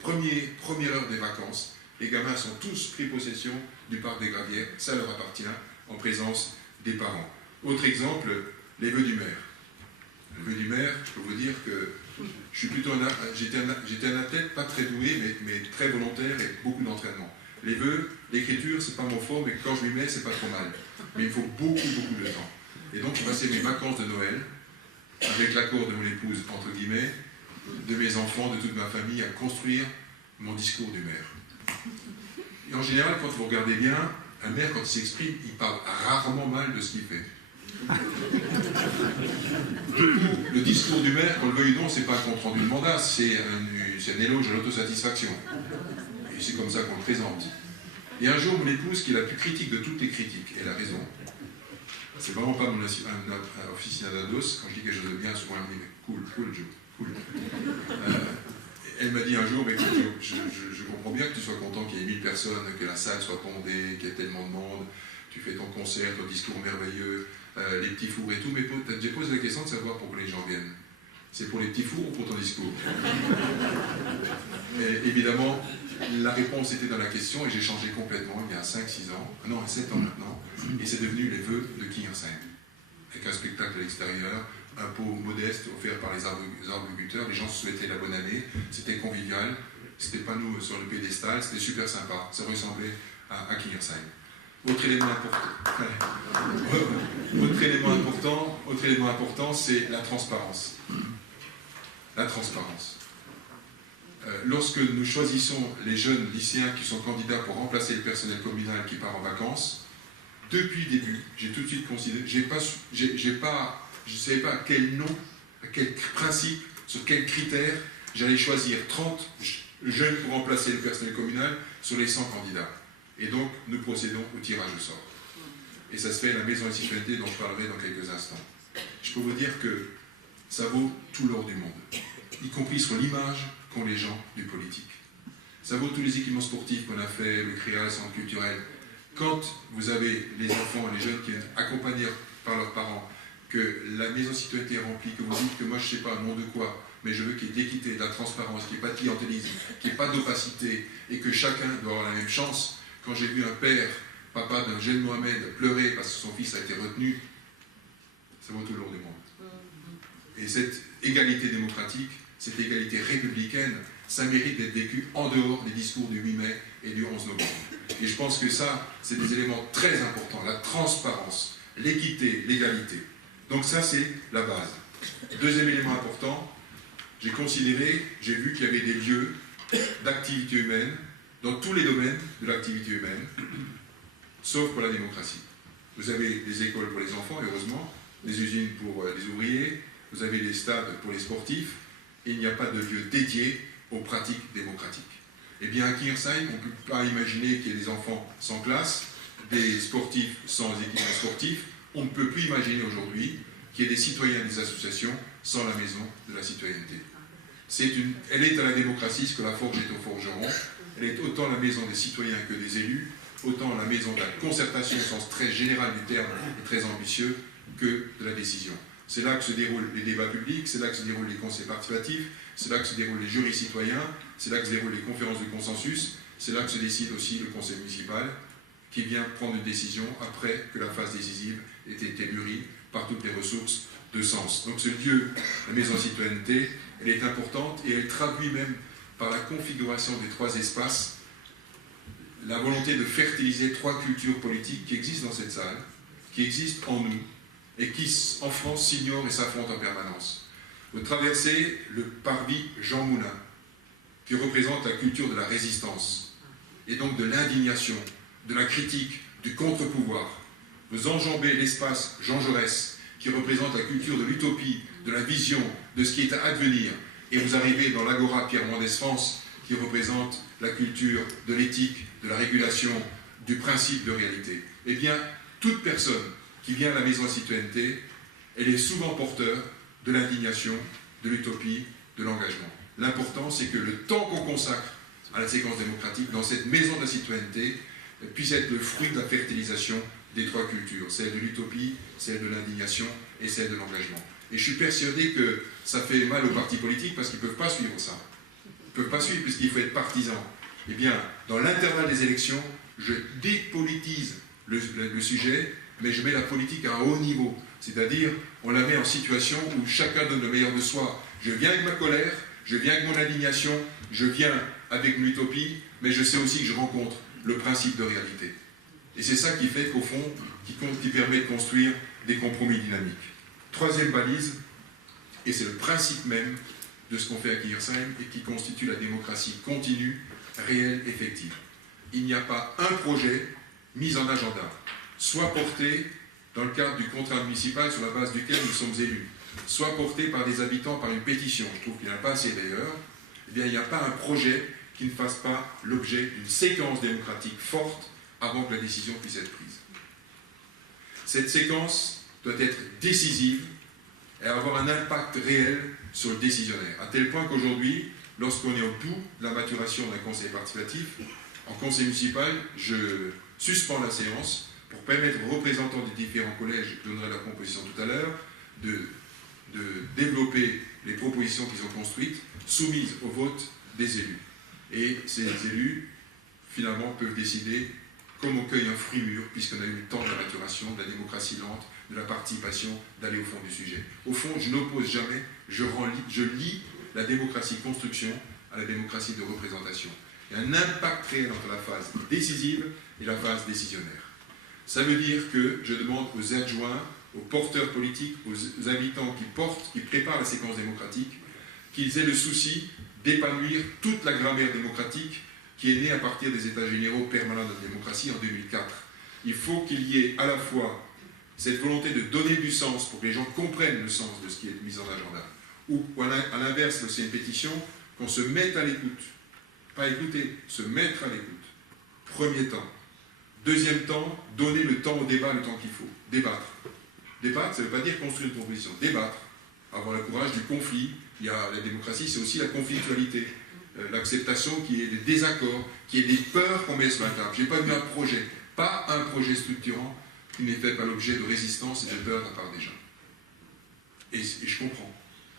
première heure des vacances, les gamins sont tous pris possession du parc des Gravières, ça leur appartient en présence des parents. Autre exemple, les vœux du maire. Le vœu du maire, je peux vous dire que je suis plutôt j'étais un athlète pas très doué, mais très volontaire et beaucoup d'entraînement. Les vœux, l'écriture, c'est pas mon fort, mais quand je m'y mets, c'est pas trop mal. Mais il faut beaucoup de temps. Et donc, j'ai passé mes vacances de Noël, avec l'accord de mon épouse, entre guillemets, de mes enfants, de toute ma famille, à construire mon discours du maire. Et en général, quand vous regardez bien, un maire, quand il s'exprime, il parle rarement mal de ce qu'il fait. Le discours du maire, qu'on le veuille ou non, c'est pas un compte-rendu de mandat, c'est un éloge à l'autosatisfaction. Et c'est comme ça qu'on le présente. Et un jour, mon épouse, qui est la plus critique de toutes les critiques, elle a raison. C'est vraiment pas mon officinat d'Ados, quand je dis quelque chose de bien, souvent elle me dit cool, Joe, cool. Elle m'a dit un jour, écoute, je comprends bien que tu sois content qu'il y ait 1000 personnes, que la salle soit bondée, qu'il y ait tellement de monde, tu fais ton concert, ton discours merveilleux, les petits fours et tout, mais tu as déjà posé la question de savoir pourquoi les gens viennent. C'est pour les petits fours ou pour ton discours? Et évidemment, la réponse était dans la question et j'ai changé complètement il y a 5-6 ans, non, 7 ans maintenant, et c'est devenu les vœux de Kingersheim. Avec un spectacle à l'extérieur, un pot modeste offert par les arboriculteurs, les gens se souhaitaient la bonne année, c'était convivial, c'était pas nous sur le pédestal, c'était super sympa, ça ressemblait à Kingersheim. Autre élément important, c'est la transparence. La transparence. Lorsque nous choisissons les jeunes lycéens qui sont candidats pour remplacer le personnel communal qui part en vacances, depuis le début, j'ai tout de suite considéré, je ne savais pas à quel nom, à quel principe, sur quels critères j'allais choisir 30 jeunes pour remplacer le personnel communal sur les 100 candidats. Et donc, nous procédons au tirage au sort. Et ça se fait à la maison de citoyenneté dont je parlerai dans quelques instants. Je peux vous dire que ça vaut tout l'or du monde, y compris sur l'image qu'ont les gens du politique. Ça vaut tous les équipements sportifs qu'on a fait, le CREA, le centre culturel. Quand vous avez les enfants et les jeunes qui sont accompagnés par leurs parents, que la maison de citoyenneté est remplie, que vous dites que moi je ne sais pas un nom de quoi, mais je veux qu'il y ait de l'équité, de la transparence, qu'il n'y ait pas de clientélisme, qu'il n'y ait pas d'opacité, et que chacun doit avoir la même chance. Quand j'ai vu un père, papa d'un jeune Mohamed, pleurer parce que son fils a été retenu, ça vaut tout l'or du monde. Et cette égalité démocratique, cette égalité républicaine, ça mérite d'être vécu en dehors des discours du 8 mai et du 11 novembre. Et je pense que ça, c'est des éléments très importants, la transparence, l'équité, l'égalité. Donc ça, c'est la base. Deuxième élément important, j'ai vu qu'il y avait des lieux d'activité humaine dans tous les domaines de l'activité humaine, sauf pour la démocratie. Vous avez des écoles pour les enfants, heureusement, des usines pour les ouvriers, vous avez des stades pour les sportifs, et il n'y a pas de lieu dédié aux pratiques démocratiques. Eh bien, à Kingersheim, on ne peut pas imaginer qu'il y ait des enfants sans classe, des sportifs sans équipements sportifs. On ne peut plus imaginer aujourd'hui qu'il y ait des citoyens et des associations sans la maison de la citoyenneté. Elle est à la démocratie ce que la forge est au forgeron. Elle est autant la maison des citoyens que des élus, autant la maison de la concertation au sens très général du terme et très ambitieux que de la décision. C'est là que se déroulent les débats publics, c'est là que se déroulent les conseils participatifs, c'est là que se déroulent les jurys citoyens, c'est là que se déroulent les conférences de consensus, c'est là que se décide aussi le conseil municipal qui vient prendre une décision après que la phase décisive ait été mûrie par toutes les ressources de sens. Donc ce lieu, la maison citoyenneté, elle est importante et elle traduit même par la configuration des trois espaces la volonté de fertiliser trois cultures politiques qui existent dans cette salle, qui existent en nous et qui, en France, s'ignorent et s'affrontent en permanence. Vous traversez le parvis Jean Moulin, qui représente la culture de la résistance, et donc de l'indignation, de la critique, du contre-pouvoir. Vous enjambez l'espace Jean Jaurès, qui représente la culture de l'utopie, de la vision, de ce qui est à advenir, et vous arrivez dans l'Agora Pierre Mendès France, qui représente la culture de l'éthique, de la régulation, du principe de réalité. Eh bien, toute personne qui vient à la maison de la citoyenneté, elle est souvent porteur de l'indignation, de l'utopie, de l'engagement. L'important, c'est que le temps qu'on consacre à la séquence démocratique dans cette maison de la citoyenneté puisse être le fruit de la fertilisation des trois cultures, celle de l'utopie, celle de l'indignation et celle de l'engagement. Et je suis persuadé que ça fait mal aux partis politiques parce qu'ils ne peuvent pas suivre ça. Ils ne peuvent pas suivre puisqu'il faut être partisan. Eh bien, dans l'intervalle des élections, je dépolitise le sujet, mais je mets la politique à un haut niveau. C'est-à-dire, on la met en situation où chacun donne le meilleur de soi. Je viens avec ma colère, je viens avec mon indignation, je viens avec l'utopie, mais je sais aussi que je rencontre le principe de réalité. Et c'est ça qui fait qu'au fond, qui permet de construire des compromis dynamiques. Troisième balise, et c'est le principe même de ce qu'on fait à Kingersheim et qui constitue la démocratie continue, réelle, effective. Il n'y a pas un projet mis en agenda, soit porté dans le cadre du contrat municipal sur la base duquel nous sommes élus, soit porté par des habitants par une pétition, je trouve qu'il n'y en a pas assez d'ailleurs, eh bien il n'y a pas un projet qui ne fasse pas l'objet d'une séquence démocratique forte avant que la décision puisse être prise. Cette séquence doit être décisive et avoir un impact réel sur le décisionnaire, à tel point qu'aujourd'hui, lorsqu'on est au bout de la maturation d'un conseil participatif, en conseil municipal, je suspends la séance pour permettre aux représentants des différents collèges, je donnerai la composition tout à l'heure, de développer les propositions qu'ils ont construites, soumises au vote des élus. Et ces élus, finalement, peuvent décider comme on cueille un fruit mûr, puisqu'on a eu le temps de la maturation, de la démocratie lente, de la participation, d'aller au fond du sujet. Au fond, je n'oppose jamais, je lie la démocratie construction à la démocratie de représentation. Il y a un impact réel entre la phase décisive et la phase décisionnaire. Ça veut dire que je demande aux adjoints, aux porteurs politiques, aux habitants qui préparent la séquence démocratique, qu'ils aient le souci d'épanouir toute la grammaire démocratique qui est née à partir des États généraux permanents de la démocratie en 2004. Il faut qu'il y ait à la fois cette volonté de donner du sens pour que les gens comprennent le sens de ce qui est mis en agenda, ou à l'inverse, c'est une pétition, qu'on se mette à l'écoute. Pas écouter, se mettre à l'écoute. Premier temps. Deuxième temps, donner le temps au débat, le temps qu'il faut. Débattre. Débattre, ça ne veut pas dire construire une proposition. Débattre. Avoir le courage du conflit. Il y a la démocratie, c'est aussi la conflictualité. L'acceptation qu'il y ait des désaccords, qu'il y ait des peurs qu'on met sur la table. Je n'ai pas vu un projet, pas un projet structurant qui n'ait fait pas l'objet de résistance et de peur de la part des gens. Et je comprends.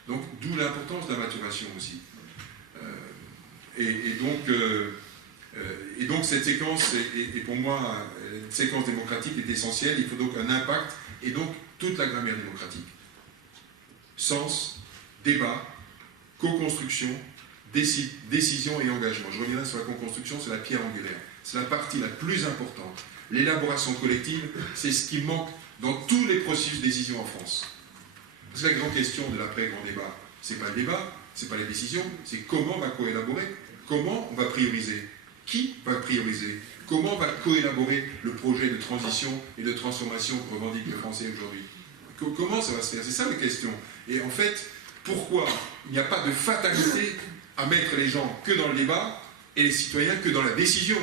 Donc, d'où l'importance de la maturation aussi. Et donc cette séquence, et pour moi, une séquence démocratique est essentielle. Il faut donc un impact, et donc toute la grammaire démocratique. Sens, débat, co-construction, décision et engagement. Je reviendrai sur la co-construction, c'est la pierre angulaire. C'est la partie la plus importante. L'élaboration collective, c'est ce qui manque dans tous les processus de décision en France. Parce que la grande question de l'après-grand débat, c'est pas le débat, c'est pas les décisions, c'est comment on va co-élaborer, comment on va prioriser, qui va prioriser, comment on va co-élaborer le projet de transition et de transformation que revendique le Français aujourd'hui. Comment ça va se faire? C'est ça la question. Et en fait, pourquoi il n'y a pas de fatalité à mettre les gens que dans le débat et les citoyens que dans la décision.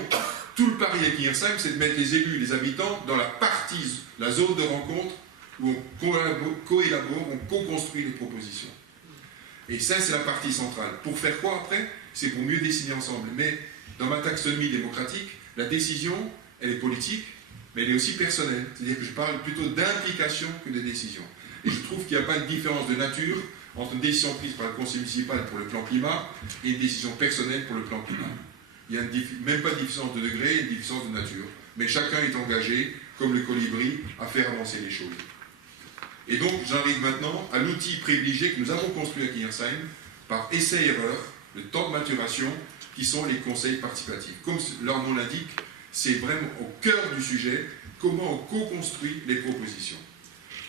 Tout le pari avec IRSAIM, c'est de mettre les élus, les habitants dans la partie, la zone de rencontre où on co-élabore, on co-construit les propositions. Et ça, c'est la partie centrale. Pour faire quoi après? C'est pour mieux décider ensemble. Mais dans ma taxonomie démocratique, la décision, elle est politique, mais elle est aussi personnelle. C'est-à-dire que je parle plutôt d'implication que de décision. Et je trouve qu'il n'y a pas de différence de nature entre une décision prise par le conseil municipal pour le plan climat et une décision personnelle pour le plan climat. Il n'y a même pas de différence de degré, il y a une différence de nature. Mais chacun est engagé, comme le colibri, à faire avancer les choses. Et donc, j'arrive maintenant à l'outil privilégié que nous avons construit avec IRSAIM, par essai-erreur, le temps de maturation, qui sont les conseils participatifs. Comme leur nom l'indique, c'est vraiment au cœur du sujet, comment on co-construit les propositions.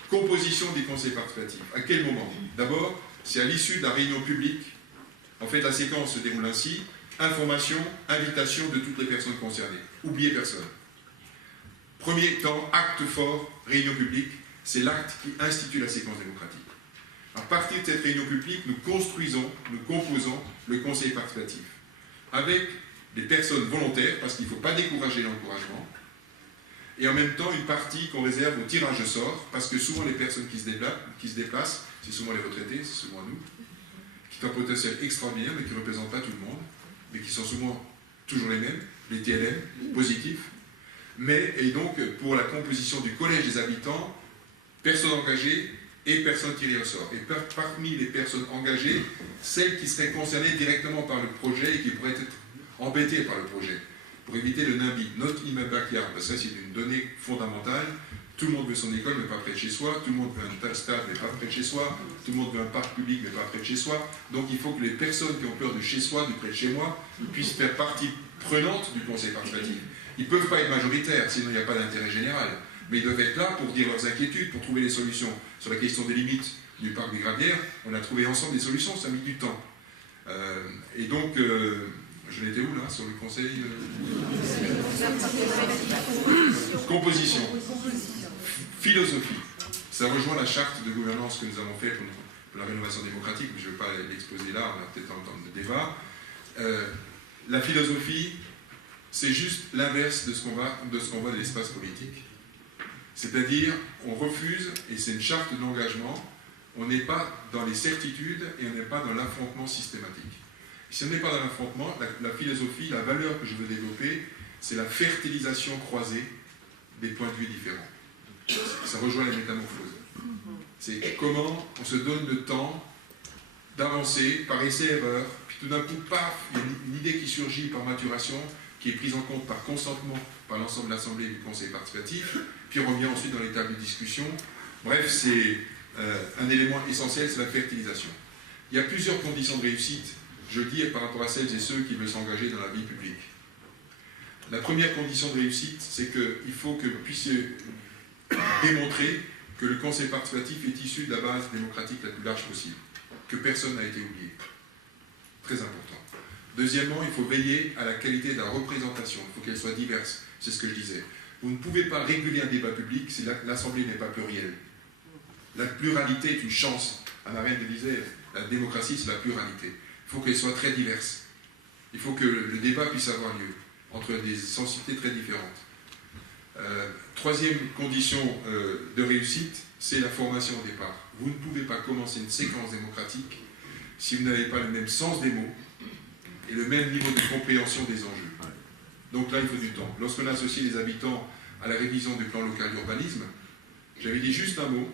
Composition des conseils participatifs. À quel moment? D'abord, c'est à l'issue de la réunion publique. En fait, la séquence se déroule ainsi. Information, invitation de toutes les personnes concernées. Oubliez personne. Premier temps, acte fort, réunion publique. C'est l'acte qui institue la séquence démocratique. À partir de cette réunion publique, nous construisons, nous composons le conseil participatif. Avec des personnes volontaires, parce qu'il ne faut pas décourager l'encouragement, et en même temps une partie qu'on réserve au tirage au sort, parce que souvent les personnes qui se déplacent, c'est souvent les retraités, c'est souvent nous, qui ont un potentiel extraordinaire, mais qui ne représentent pas tout le monde, mais qui sont souvent toujours les mêmes, les TLM, positifs. Et donc, pour la composition du collège des habitants, personnes engagées et personnes tirées au sort. Et parmi les personnes engagées, celles qui seraient concernées directement par le projet et qui pourraient être embêtées par le projet, pour éviter le NIMBY, Not in my backyard, parce que ça c'est une donnée fondamentale. Tout le monde veut son école, mais pas près de chez soi. Tout le monde veut un stade, mais pas près de chez soi. Tout le monde veut un parc public, mais pas près de chez soi. Donc il faut que les personnes qui ont peur de chez soi, de près de chez moi, puissent faire partie prenante du conseil participatif. Ils ne peuvent pas être majoritaires, sinon il n'y a pas d'intérêt général. Mais ils doivent être là pour dire leurs inquiétudes, pour trouver des solutions. Sur la question des limites du parc des Gravières, on a trouvé ensemble des solutions, ça a mis du temps. Et donc, je l'étais où là, sur le conseil Composition. Philosophie. Ça rejoint la charte de gouvernance que nous avons faite pour la rénovation démocratique, mais je ne vais pas l'exposer là, on va peut-être entendre le débat. La philosophie, c'est juste l'inverse de ce qu'on voit de l'espace politique. C'est-à-dire, on refuse, et c'est une charte d'engagement, on n'est pas dans les certitudes et on n'est pas dans l'affrontement systématique. Si on n'est pas dans l'affrontement, la philosophie, la valeur que je veux développer, c'est la fertilisation croisée des points de vue différents. Ça rejoint la métamorphose. C'est comment on se donne le temps d'avancer par essai-erreur, puis tout d'un coup, paf, il y a une idée qui surgit par maturation, qui est prise en compte par consentement par l'ensemble de l'Assemblée et du Conseil participatif, puis on revient ensuite dans les tables de discussion. Bref, c'est un élément essentiel, c'est la fertilisation. Il y a plusieurs conditions de réussite, je le dis, par rapport à celles et ceux qui veulent s'engager dans la vie publique. La première condition de réussite, c'est qu'il faut que vous puissiez démontrer que le Conseil participatif est issu de la base démocratique la plus large possible, que personne n'a été oublié. Très important. Deuxièmement, il faut veiller à la qualité de la représentation, il faut qu'elle soit diverse, c'est ce que je disais. Vous ne pouvez pas réguler un débat public si l'Assemblée n'est pas plurielle. La pluralité est une chance. Anna Arendt disait, la démocratie c'est la pluralité. Il faut qu'elle soit très diverse. Il faut que le débat puisse avoir lieu entre des sensibilités très différentes. Troisième condition de réussite, c'est la formation au départ. Vous ne pouvez pas commencer une séquence démocratique si vous n'avez pas le même sens des mots et le même niveau de compréhension des enjeux. Donc là, il faut du temps. Lorsqu'on associe les habitants à la révision du plan local d'urbanisme, j'avais dit juste un mot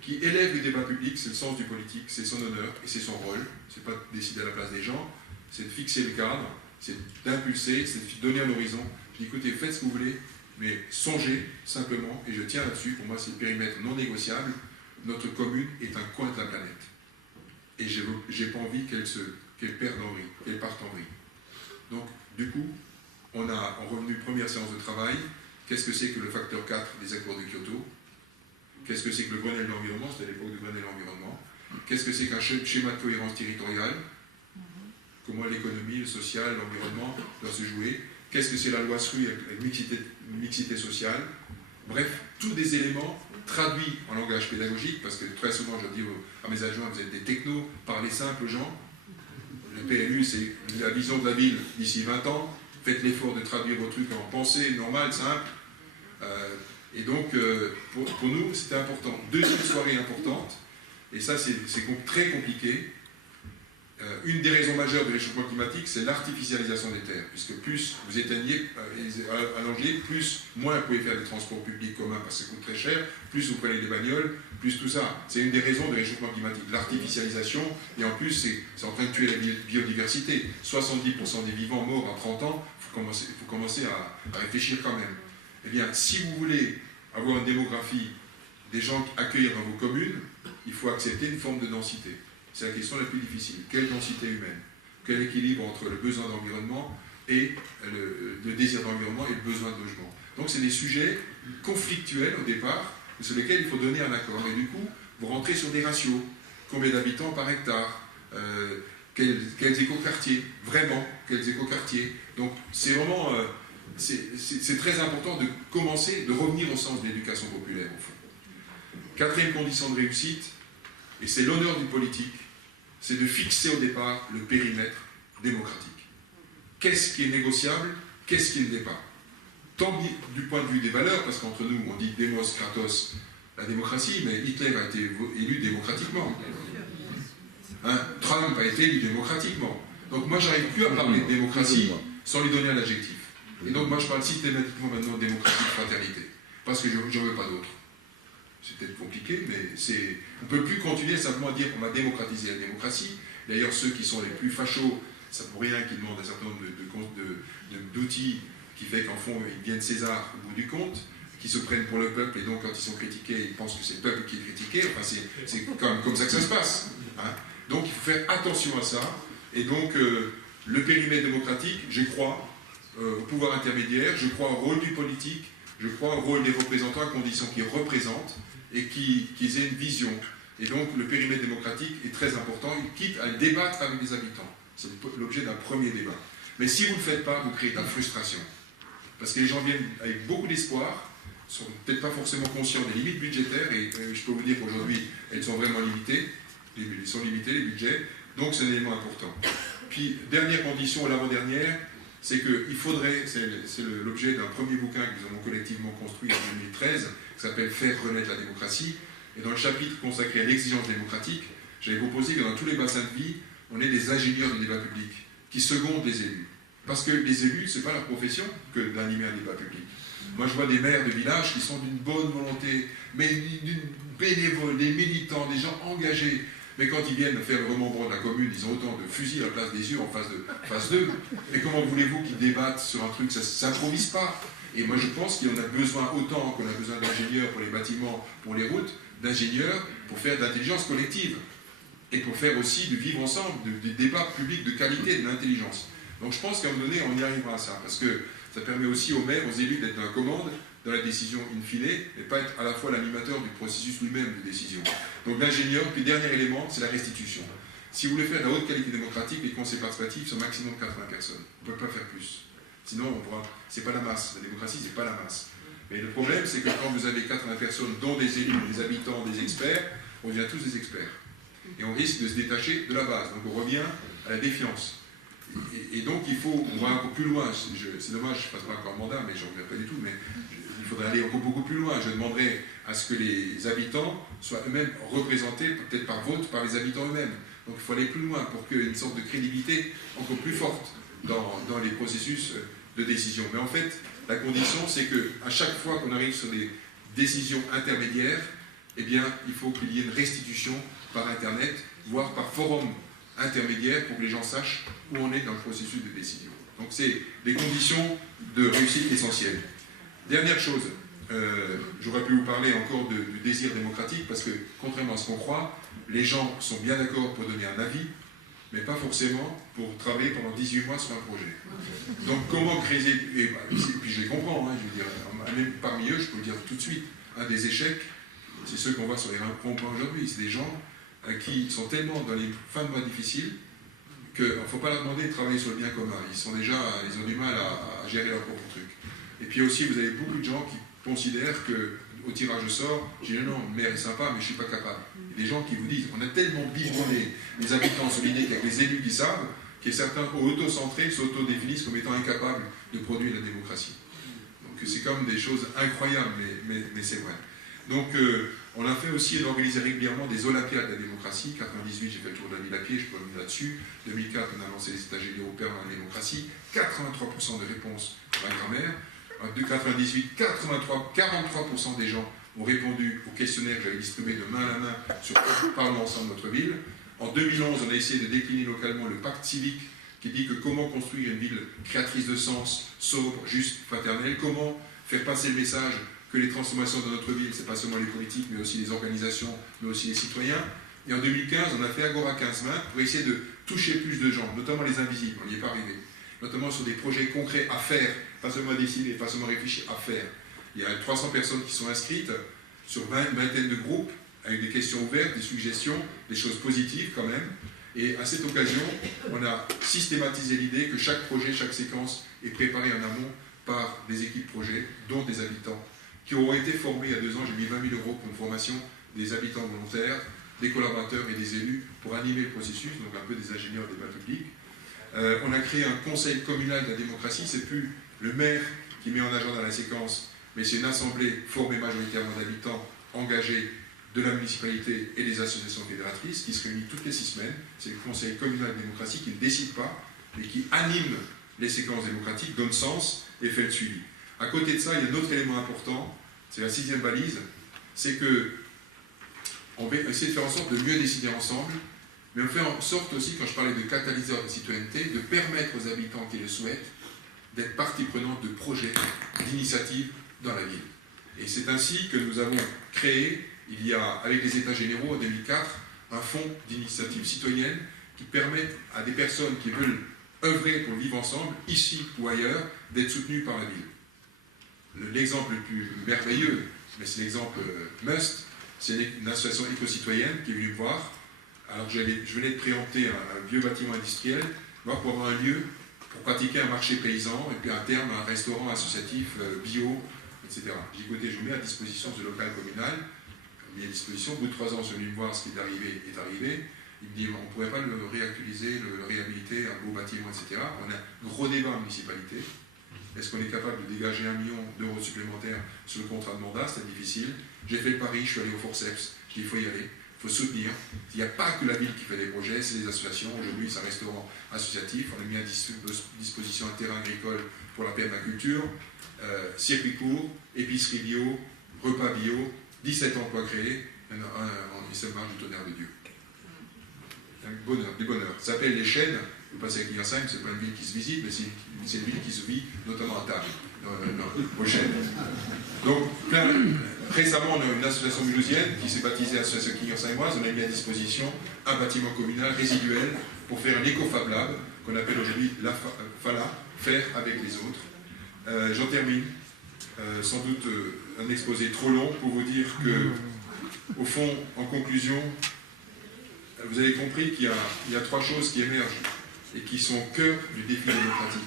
qui élève le débat public, c'est le sens du politique, c'est son honneur et c'est son rôle. C'est pas de décider à la place des gens, c'est de fixer le cadre, c'est d'impulser, c'est de donner un horizon. Je dis écoutez, faites ce que vous voulez, mais songez simplement, et je tiens là-dessus, pour moi c'est le périmètre non négociable, notre commune est un coin de la planète. Et j'ai pas envie qu'elle perde en vrille, qu'elle parte en vrille. Donc, du coup, on a en revenu première séance de travail, qu'est-ce que c'est que le facteur 4 des accords de Kyoto? Qu'est-ce que c'est que le Grenelle de l'environnement? C'était à l'époque du Grenelle de l'environnement. Qu'est-ce que c'est qu'un schéma de cohérence territoriale? Comment l'économie, le social, l'environnement doivent se jouer? Qu'est-ce que c'est la loi SRU avec mixité sociale? Bref, tous des éléments traduits en langage pédagogique, parce que très souvent je dis à mes adjoints, vous êtes des technos, parlez simple aux gens. Le PLU, c'est la vision de la ville d'ici 20 ans. Faites l'effort de traduire vos trucs en pensée normale, simple. Et donc, pour nous, c'était important. Deuxième soirée importante, et ça, c'est très compliqué. Une des raisons majeures du réchauffement climatique, c'est l'artificialisation des terres, puisque plus vous éteignez, allongez, moins vous pouvez faire des transports publics communs parce que ça coûte très cher, plus vous prenez des bagnoles, plus tout ça. C'est une des raisons du réchauffement climatique, l'artificialisation, et en plus, c'est en train de tuer la biodiversité. 70% des vivants morts à 30 ans, il faut commencer à réfléchir quand même. Eh bien, si vous voulez avoir une démographie des gens à accueillir dans vos communes, il faut accepter une forme de densité. C'est la question la plus difficile. Quelle densité humaine? Quel équilibre entre le besoin d'environnement et le désir d'environnement et le besoin de logement? Donc c'est des sujets conflictuels au départ, sur lesquels il faut donner un accord. Et du coup, vous rentrez sur des ratios. Combien d'habitants par hectare? Quels écoquartiers? Vraiment, quels écoquartiers? Donc c'est vraiment... c'est très important de commencer, de revenir au sens de l'éducation populaire, au fond. Quatrième condition de réussite, et c'est l'honneur du politique, c'est de fixer au départ le périmètre démocratique. Qu'est-ce qui est négociable? Qu'est-ce qui ne l'est pas? Tant du point de vue des valeurs, parce qu'entre nous, on dit Demos, Kratos, la démocratie, mais Hitler a été élu démocratiquement. Trump a été élu démocratiquement. Donc moi, j'arrive plus à parler de démocratie sans lui donner un adjectif. Et donc moi, je parle systématiquement maintenant de démocratie de fraternité, parce que je n'en veux pas d'autre. C'est peut-être compliqué, mais on ne peut plus continuer simplement à dire qu'on va démocratiser la démocratie. D'ailleurs, ceux qui sont les plus fachos, ça ne pour rien qu'ils demandent un certain nombre d'outils qui fait qu'en fond, ils viennent César au bout du compte, qui se prennent pour le peuple, et donc quand ils sont critiqués, ils pensent que c'est le peuple qui est critiqué. Enfin, c'est quand même comme ça que ça se passe. Hein. Donc il faut faire attention à ça. Et donc, le périmètre démocratique, je crois au pouvoir intermédiaire, je crois au rôle du politique, je crois au rôle des représentants à condition qu'ils représentent et qu'ils aient une vision. Et donc le périmètre démocratique est très important, quitte à le débattre avec les habitants. C'est l'objet d'un premier débat. Mais si vous ne le faites pas, vous créez de la frustration. Parce que les gens viennent avec beaucoup d'espoir, ne sont peut-être pas forcément conscients des limites budgétaires, et je peux vous dire qu'aujourd'hui, elles sont vraiment limitées. Elles sont limitées, les budgets, donc c'est un élément important. Puis, dernière condition, l'avant-dernière, c'est qu'il faudrait, c'est l'objet d'un premier bouquin que nous avons collectivement construit en 2013, qui s'appelle « Faire renaître la démocratie ». Et dans le chapitre consacré à l'exigence démocratique, j'avais proposé que dans tous les bassins de vie, on ait des ingénieurs du débat public, qui secondent les élus. Parce que les élus, ce n'est pas leur profession que d'animer un débat public. Moi, je vois des maires de villages qui sont d'une bonne volonté, mais d'une bénévole, des militants, des gens engagés. Mais quand ils viennent faire le remembrement de la commune, ils ont autant de fusils à la place des yeux en face d'eux. Mais comment voulez-vous qu'ils débattent sur un truc? Ça ne s'improvise pas. Et moi, je pense qu'il y en a besoin autant qu'on a besoin d'ingénieurs pour les bâtiments, pour les routes, d'ingénieurs pour faire de l'intelligence collective. Et pour faire aussi du vivre ensemble, du débat public de qualité, de l'intelligence. Donc je pense qu'à un moment donné, on y arrivera à ça. Parce que ça permet aussi aux maires, aux élus d'être dans la commande, dans la décision in fine, et pas être à la fois l'animateur du processus lui-même de décision. Donc l'ingénieur, puis le dernier élément, c'est la restitution. Si vous voulez faire de la haute qualité démocratique, les conseils participatifs sont maximum 80 personnes. On ne peut pas faire plus. Sinon, c'est pas la masse. La démocratie, c'est pas la masse. Mais le problème, c'est que quand vous avez 80 personnes, dont des élus, des habitants, des experts, on devient tous des experts. Et on risque de se détacher de la base. Donc on revient à la défiance. Et donc il faut, on va encore plus loin. C'est dommage, je ne passe pas encore le mandat, mais j'en reviens pas du tout. Mais il faudrait aller encore beaucoup plus loin. Je demanderais à ce que les habitants soient eux-mêmes représentés, peut-être par vote, par les habitants eux-mêmes. Donc il faut aller plus loin pour qu'il y ait une sorte de crédibilité encore plus forte dans les processus de décision. Mais en fait, la condition, c'est qu'à chaque fois qu'on arrive sur des décisions intermédiaires, eh bien, il faut qu'il y ait une restitution par Internet, voire par forum intermédiaire, pour que les gens sachent où on est dans le processus de décision. Donc c'est des conditions de réussite essentielles. Dernière chose, j'aurais pu vous parler encore du désir démocratique, parce que, contrairement à ce qu'on croit, les gens sont bien d'accord pour donner un avis, mais pas forcément pour travailler pendant 18 mois sur un projet. Donc comment créer... Et puis je les comprends, hein, je veux dire, même parmi eux, je peux le dire tout de suite, un des échecs, c'est ceux qu'on voit sur les ronds-points aujourd'hui. C'est des gens qui sont tellement dans les fins de mois difficiles qu'il ne faut pas leur demander de travailler sur le bien commun. Ils ont du mal à gérer leur propre truc. Et puis aussi, vous avez beaucoup de gens qui considèrent qu'au tirage au sort, je dis non, le maire est sympa, mais je ne suis pas capable. Il y a des gens qui vous disent, on a tellement biberonné les habitants sur l'idée qu'avec les élus qui savent, qui est certains auto-centrés s'auto-définissent comme étant incapables de produire la démocratie. Donc c'est comme des choses incroyables, mais c'est vrai. Donc on a fait aussi d'organiser régulièrement des Olympiades de la démocratie. 98, j'ai fait le tour de la ville à pied, je peux revenir là-dessus. 2004, on a lancé les États généraux européens dans la démocratie. 83% de réponses à la grammaire. En 98, 43% des gens ont répondu au questionnaire que j'avais distribué de main à main par l'ensemble de notre ville. En 2011, on a essayé de décliner localement le pacte civique qui dit que comment construire une ville créatrice de sens, sobre, juste, fraternelle, comment faire passer le message que les transformations dans notre ville, ce n'est pas seulement les politiques, mais aussi les organisations, mais aussi les citoyens. Et en 2015, on a fait Agora 15-20 pour essayer de toucher plus de gens, notamment les invisibles, on n'y est pas arrivé, notamment sur des projets concrets à faire, pas seulement à décider, pas seulement à réfléchir, à faire. Il y a 300 personnes qui sont inscrites sur vingtaine de groupes, avec des questions ouvertes, des suggestions, des choses positives quand même. Et à cette occasion, on a systématisé l'idée que chaque projet, chaque séquence est préparée en amont par des équipes projets, dont des habitants, qui auront été formés il y a 2 ans. J'ai mis 20 000 € pour une formation des habitants volontaires, des collaborateurs et des élus pour animer le processus, donc un peu des ingénieurs des débat public. On a créé un conseil communal de la démocratie. C'est plus le maire qui met en agenda la séquence, mais c'est une assemblée formée majoritairement d'habitants engagés de la municipalité et des associations fédératrices qui se réunit toutes les 6 semaines. C'est le conseil communal de démocratie qui ne décide pas, mais qui anime les séquences démocratiques, donne sens et fait le suivi. À côté de ça, il y a un autre élément important, c'est la 6e balise, c'est que on va essayer de faire en sorte de mieux décider ensemble, mais on fait en sorte aussi, quand je parlais de catalyseur de citoyenneté, de permettre aux habitants qui le souhaitent d'être partie prenante de projets, d'initiatives dans la ville. Et c'est ainsi que nous avons créé, il y a, avec les États généraux en 2004, un fonds d'initiatives citoyennes qui permettent à des personnes qui veulent œuvrer pour vivre ensemble, ici ou ailleurs, d'être soutenues par la ville. L'exemple le plus merveilleux, mais c'est l'exemple must, c'est une association éco-citoyenne qui est venue me voir. Alors je venais de préempter un vieux bâtiment industriel, pour avoir un lieu pour pratiquer un marché paysan, et puis à terme un restaurant associatif bio, etc. J'ai dit, écoutez, je vous mets à disposition ce local communal, mis à disposition. Au bout de 3 ans, je suis venu me voir, ce qui est arrivé est arrivé. Il me dit, on ne pourrait pas le réactualiser, le réhabiliter, un beau bâtiment, etc. On a un gros débat en municipalité. Est-ce qu'on est capable de dégager 1 million d'euros supplémentaires sur le contrat de mandat? C'est difficile. J'ai fait le pari, je suis allé au forceps. J'ai dit, il faut y aller, il faut soutenir. Il n'y a pas que la ville qui fait des projets, c'est les associations. Aujourd'hui, c'est un restaurant associatif. On a mis à disposition un terrain agricole pour la permaculture, circuit court, épicerie bio, repas bio, 17 emplois créés, et ça marche du tonnerre de Dieu. Du bonheur. Ça s'appelle les Chênes. Vous passez avec Clignancourt, c'est pas une ville qui se visite, mais c'est une ville qui se vit, notamment à table, aux Chênes. Donc, récemment, on a une association mulhousienne qui s'est baptisée Association Clignancourt-Saint-Moise. On a mis à disposition un bâtiment communal résiduel pour faire un éco-fab lab, qu'on appelle aujourd'hui la FALA, faire avec les autres. J'en termine. Sans doute un exposé trop long pour vous dire que, au fond, en conclusion, vous avez compris qu'il y a 3 choses qui émergent et qui sont au cœur du défi démocratique,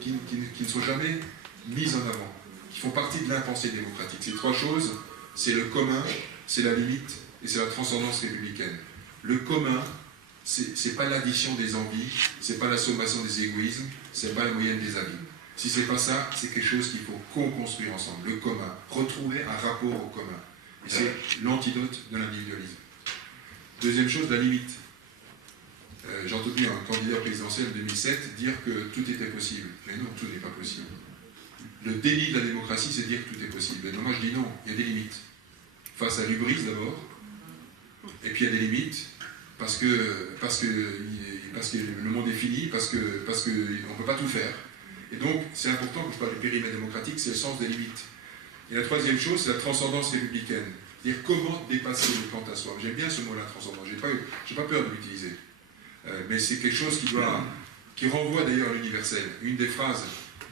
qui ne sont jamais mises en avant, qui font partie de l'impensé démocratique. Ces 3 choses, c'est le commun, c'est la limite et c'est la transcendance républicaine. Le commun, c'est pas l'addition des envies, c'est pas la sommation des égoïsmes, c'est pas la moyenne des avis. Si c'est pas ça, c'est quelque chose qu'il faut co-construire ensemble, le commun, retrouver un rapport au commun. Et c'est l'antidote de l'individualisme. Deuxième chose, la limite. J'ai entendu un candidat présidentiel en 2007 dire que tout était possible. Mais non, tout n'est pas possible. Le déni de la démocratie, c'est dire que tout est possible. Mais non, moi je dis non, il y a des limites. Face à l'hubris d'abord, et puis il y a des limites, parce que le monde est fini, parce qu'on ne peut pas tout faire. Et donc, c'est important que je parle du périmètre démocratique, c'est le sens des limites. Et la 3e chose, c'est la transcendance républicaine. C'est-à-dire comment dépasser le quant à soi. J'aime bien ce mot-là, transcendance. J'ai pas peur de l'utiliser. Mais c'est quelque chose qui renvoie d'ailleurs à l'universel. Une des phrases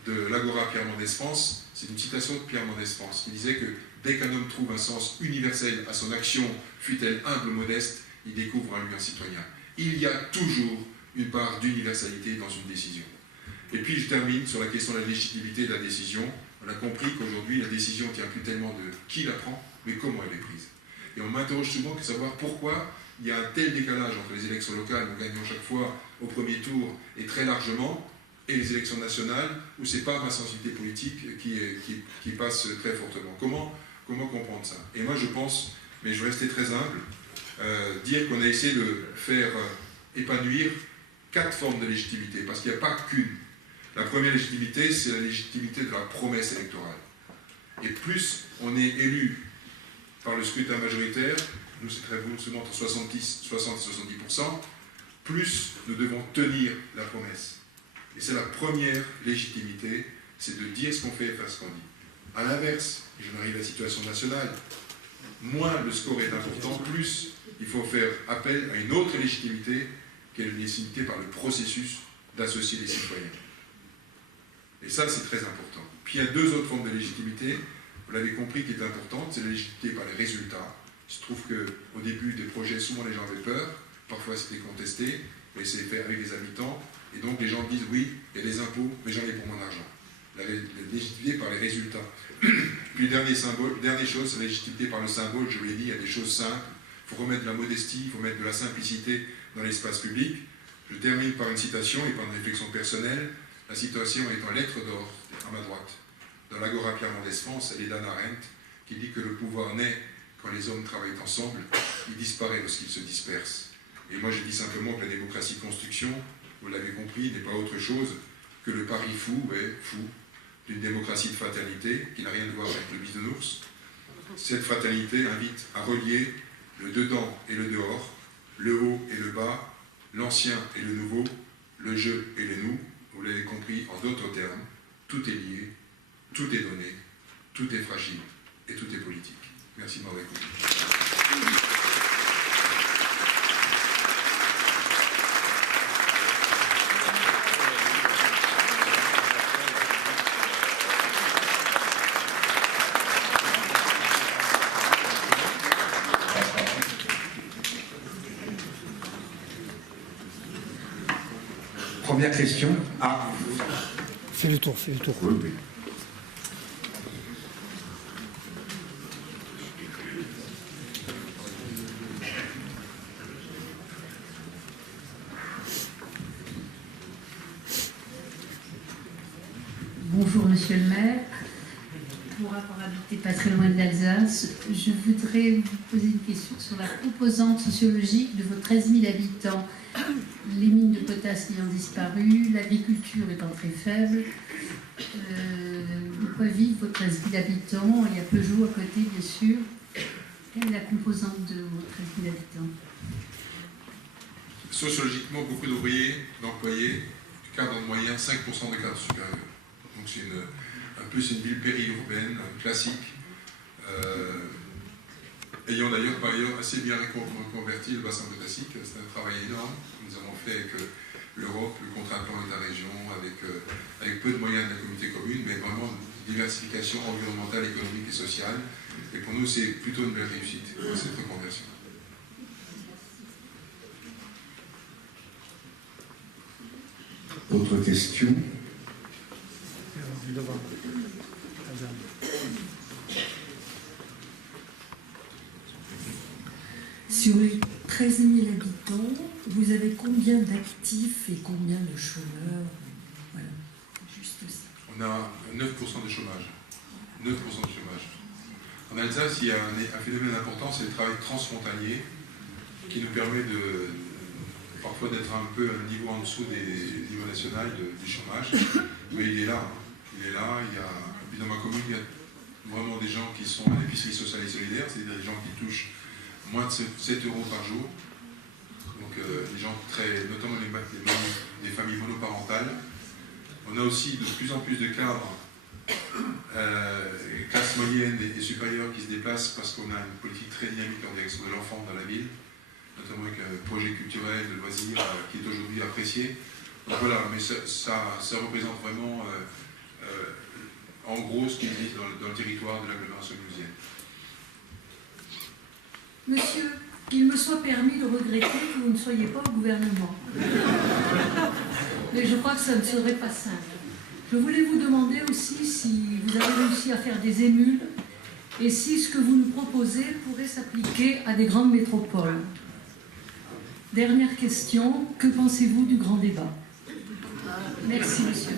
de l'Agora Pierre Mendès France, c'est une citation de Pierre Mendès France, qui disait que dès qu'un homme trouve un sens universel à son action, fût-elle humble ou modeste, il découvre en lui un citoyen. Il y a toujours une part d'universalité dans une décision. Et puis je termine sur la question de la légitimité de la décision. On a compris qu'aujourd'hui, la décision ne tient plus tellement de qui la prend, mais comment elle est prise. Et on m'interroge souvent de savoir pourquoi il y a un tel décalage entre les élections locales, nous gagnons chaque fois au premier tour et très largement, et les élections nationales, où ce n'est pas ma sensibilité politique qui passe très fortement. Comment comprendre ça? Et moi je pense, mais je vais rester très humble, dire qu'on a essayé de faire épanouir 4 formes de légitimité, parce qu'il n'y a pas qu'une. La première légitimité, c'est la légitimité de la promesse électorale. Et plus on est élu par le scrutin majoritaire, nous c'est très souvent entre 60 et 70%, plus nous devons tenir la promesse. Et c'est la première légitimité, c'est de dire ce qu'on fait et faire ce qu'on dit. À l'inverse, je m'arrive à la situation nationale, moins le score est important, plus il faut faire appel à une autre légitimité, qui est une légitimité par le processus d'associer les citoyens. Et ça, c'est très important. Puis il y a 2 autres formes de légitimité, vous l'avez compris, qui est importante, c'est la légitimité par les résultats. Il se trouve qu'au début des projets, souvent les gens avaient peur, parfois c'était contesté, mais c'est fait avec les habitants, et donc les gens disent oui, il y a des impôts, mais j'en ai pour mon argent. La légitimité par les résultats. Puis dernière chose, c'est la légitimité par le symbole, je vous l'ai dit, il y a des choses simples, il faut remettre de la modestie, il faut mettre de la simplicité dans l'espace public. Je termine par une citation et par une réflexion personnelle. La citation est en lettres d'or, à ma droite, dans l'Agora Pierre Mendès France, elle est d'Hannah Arendt, qui dit que le pouvoir naît quand les hommes travaillent ensemble, il disparaît lorsqu'ils se dispersent. Et moi je dis simplement que la démocratie construction, vous l'avez compris, n'est pas autre chose que le pari fou, d'une démocratie de fraternité, qui n'a rien à voir avec le bisounours. Cette fraternité invite à relier le dedans et le dehors, le haut et le bas, l'ancien et le nouveau, le je et le nous. Vous l'avez compris, en d'autres termes, tout est lié, tout est donné, tout est fragile et tout est politique. Merci de m'avoir écouté. Première question. Ah. Fais le tour. Oui, oui. Bonjour Monsieur le maire. Pour avoir habité pas très loin de l'Alsace, je voudrais vous poser une question sur la composante sociologique de vos 13 000 habitants. Les mines de potasse ayant disparu, l'agriculture étant très faible, de quoi vivent vos 13 000 habitants? Il y a Peugeot à côté, bien sûr. Quelle est la composante de vos 13 000 habitants? Sociologiquement, beaucoup d'ouvriers, d'employés, cadre moyen, 5% de cadre supérieur. Donc c'est une ville périurbaine, classique, ayant d'ailleurs par ailleurs assez bien reconverti le bassin potassique. C'est un travail énorme que nous avons fait avec l'Europe, le contrat de plan État-région, avec peu de moyens de la communauté commune, mais vraiment une diversification environnementale, économique et sociale. Et pour nous, c'est plutôt une belle réussite, cette reconversion. Autre question? Sur les 13 000 habitants, vous avez combien d'actifs et combien de chômeurs? Voilà, juste ça. On a 9% de chômage. 9% de chômage. En Alsace, il y a un phénomène important, c'est le travail transfrontalier qui nous permet parfois d'être un peu à un niveau en dessous des niveaux nationaux du chômage. Mais il est là. Il est là. Puis dans ma commune, il y a vraiment des gens qui sont à l'épicerie sociale et solidaire, c'est-à-dire des gens qui touchent moins de 7 € par jour. Donc des gens notamment des familles monoparentales. On a aussi de plus en plus de cadres, classes moyennes et supérieures qui se déplacent parce qu'on a une politique très dynamique en direction de l'enfant dans la ville, notamment avec un projet culturel de loisirs qui est aujourd'hui apprécié. Donc voilà, mais ça représente vraiment en gros ce qui existe dans le territoire de l'agglomération mulhousienne. Monsieur, qu'il me soit permis de regretter que vous ne soyez pas au gouvernement. Mais je crois que ça ne serait pas simple. Je voulais vous demander aussi si vous avez réussi à faire des émules et si ce que vous nous proposez pourrait s'appliquer à des grandes métropoles. Dernière question, que pensez-vous du grand débat? Merci, monsieur.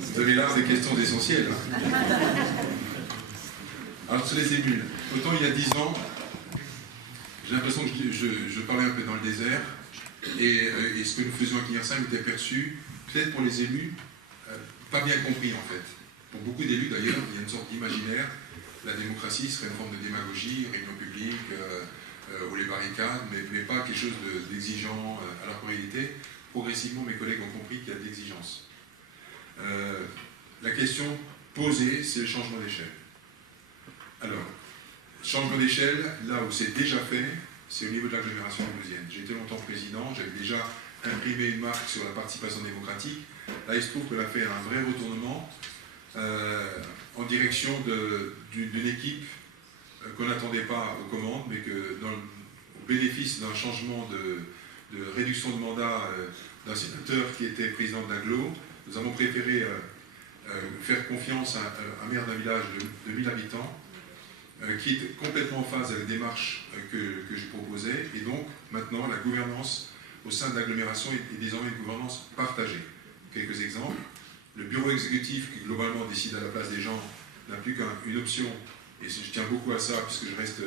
Vous avez l'art des questions essentielles. Hein. Alors, sur les émules, autant il y a 10 ans, j'ai l'impression que je parlais un peu dans le désert, et ce que nous faisions à Clignersheim était perçu, peut-être pour les élus, pas bien compris en fait. Pour beaucoup d'élus d'ailleurs, il y a une sorte d'imaginaire. La démocratie serait une forme de démagogie, réunion publique, ou les barricades, mais pas quelque chose d'exigeant. Alors qu'en réalité, progressivement, mes collègues ont compris qu'il y a de l'exigence. La question posée, c'est le changement d'échelle. Alors, changement d'échelle, là où c'est déjà fait, c'est au niveau de l'agglomération toulousaine. J'ai été longtemps président, j'avais déjà imprimé une marque sur la participation démocratique. Là, il se trouve qu'elle a fait un vrai retournement en direction d'une équipe qu'on n'attendait pas aux commandes, mais que au bénéfice d'un changement de réduction de mandat d'un sénateur qui était président de l'agglo, nous avons préféré faire confiance à un maire d'un village de 1000 habitants qui est complètement en phase avec la démarche que je proposais, et donc maintenant la gouvernance au sein de l'agglomération est désormais une gouvernance partagée. Quelques exemples. Le bureau exécutif qui globalement décide à la place des gens n'a plus qu'une option, et je tiens beaucoup à ça puisque je reste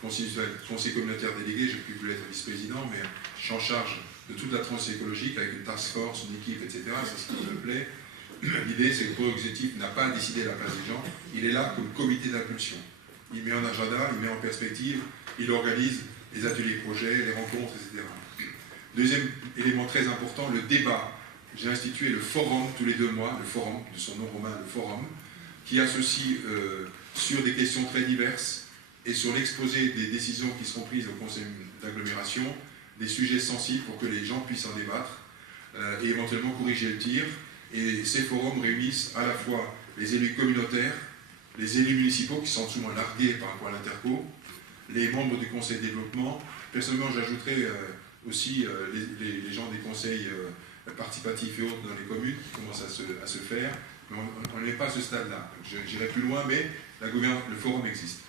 conseiller communautaire délégué, je ne peux plus être vice-président, mais je suis en charge de toute la transition écologique avec une task force, une équipe, etc. C'est ce qui me plaît. L'idée, c'est que le bureau exécutif n'a pas à décider à la place des gens, il est là comme comité d'impulsion. Il met en agenda, il met en perspective, il organise les ateliers projets, les rencontres, etc. Deuxième élément très important, le débat. J'ai institué le forum tous les 2 mois, le forum, de son nom romain, le forum, qui associe sur des questions très diverses et sur l'exposé des décisions qui seront prises au conseil d'agglomération, des sujets sensibles pour que les gens puissent en débattre et éventuellement corriger le tir. Et ces forums réunissent à la fois les élus communautaires, les élus municipaux qui sont souvent largués par rapport à l'interco, les membres du conseil de développement. Personnellement, j'ajouterais aussi les gens des conseils participatifs et autres dans les communes qui commencent à se faire. Mais on n'est pas à ce stade-là. J'irai plus loin, mais le forum existe.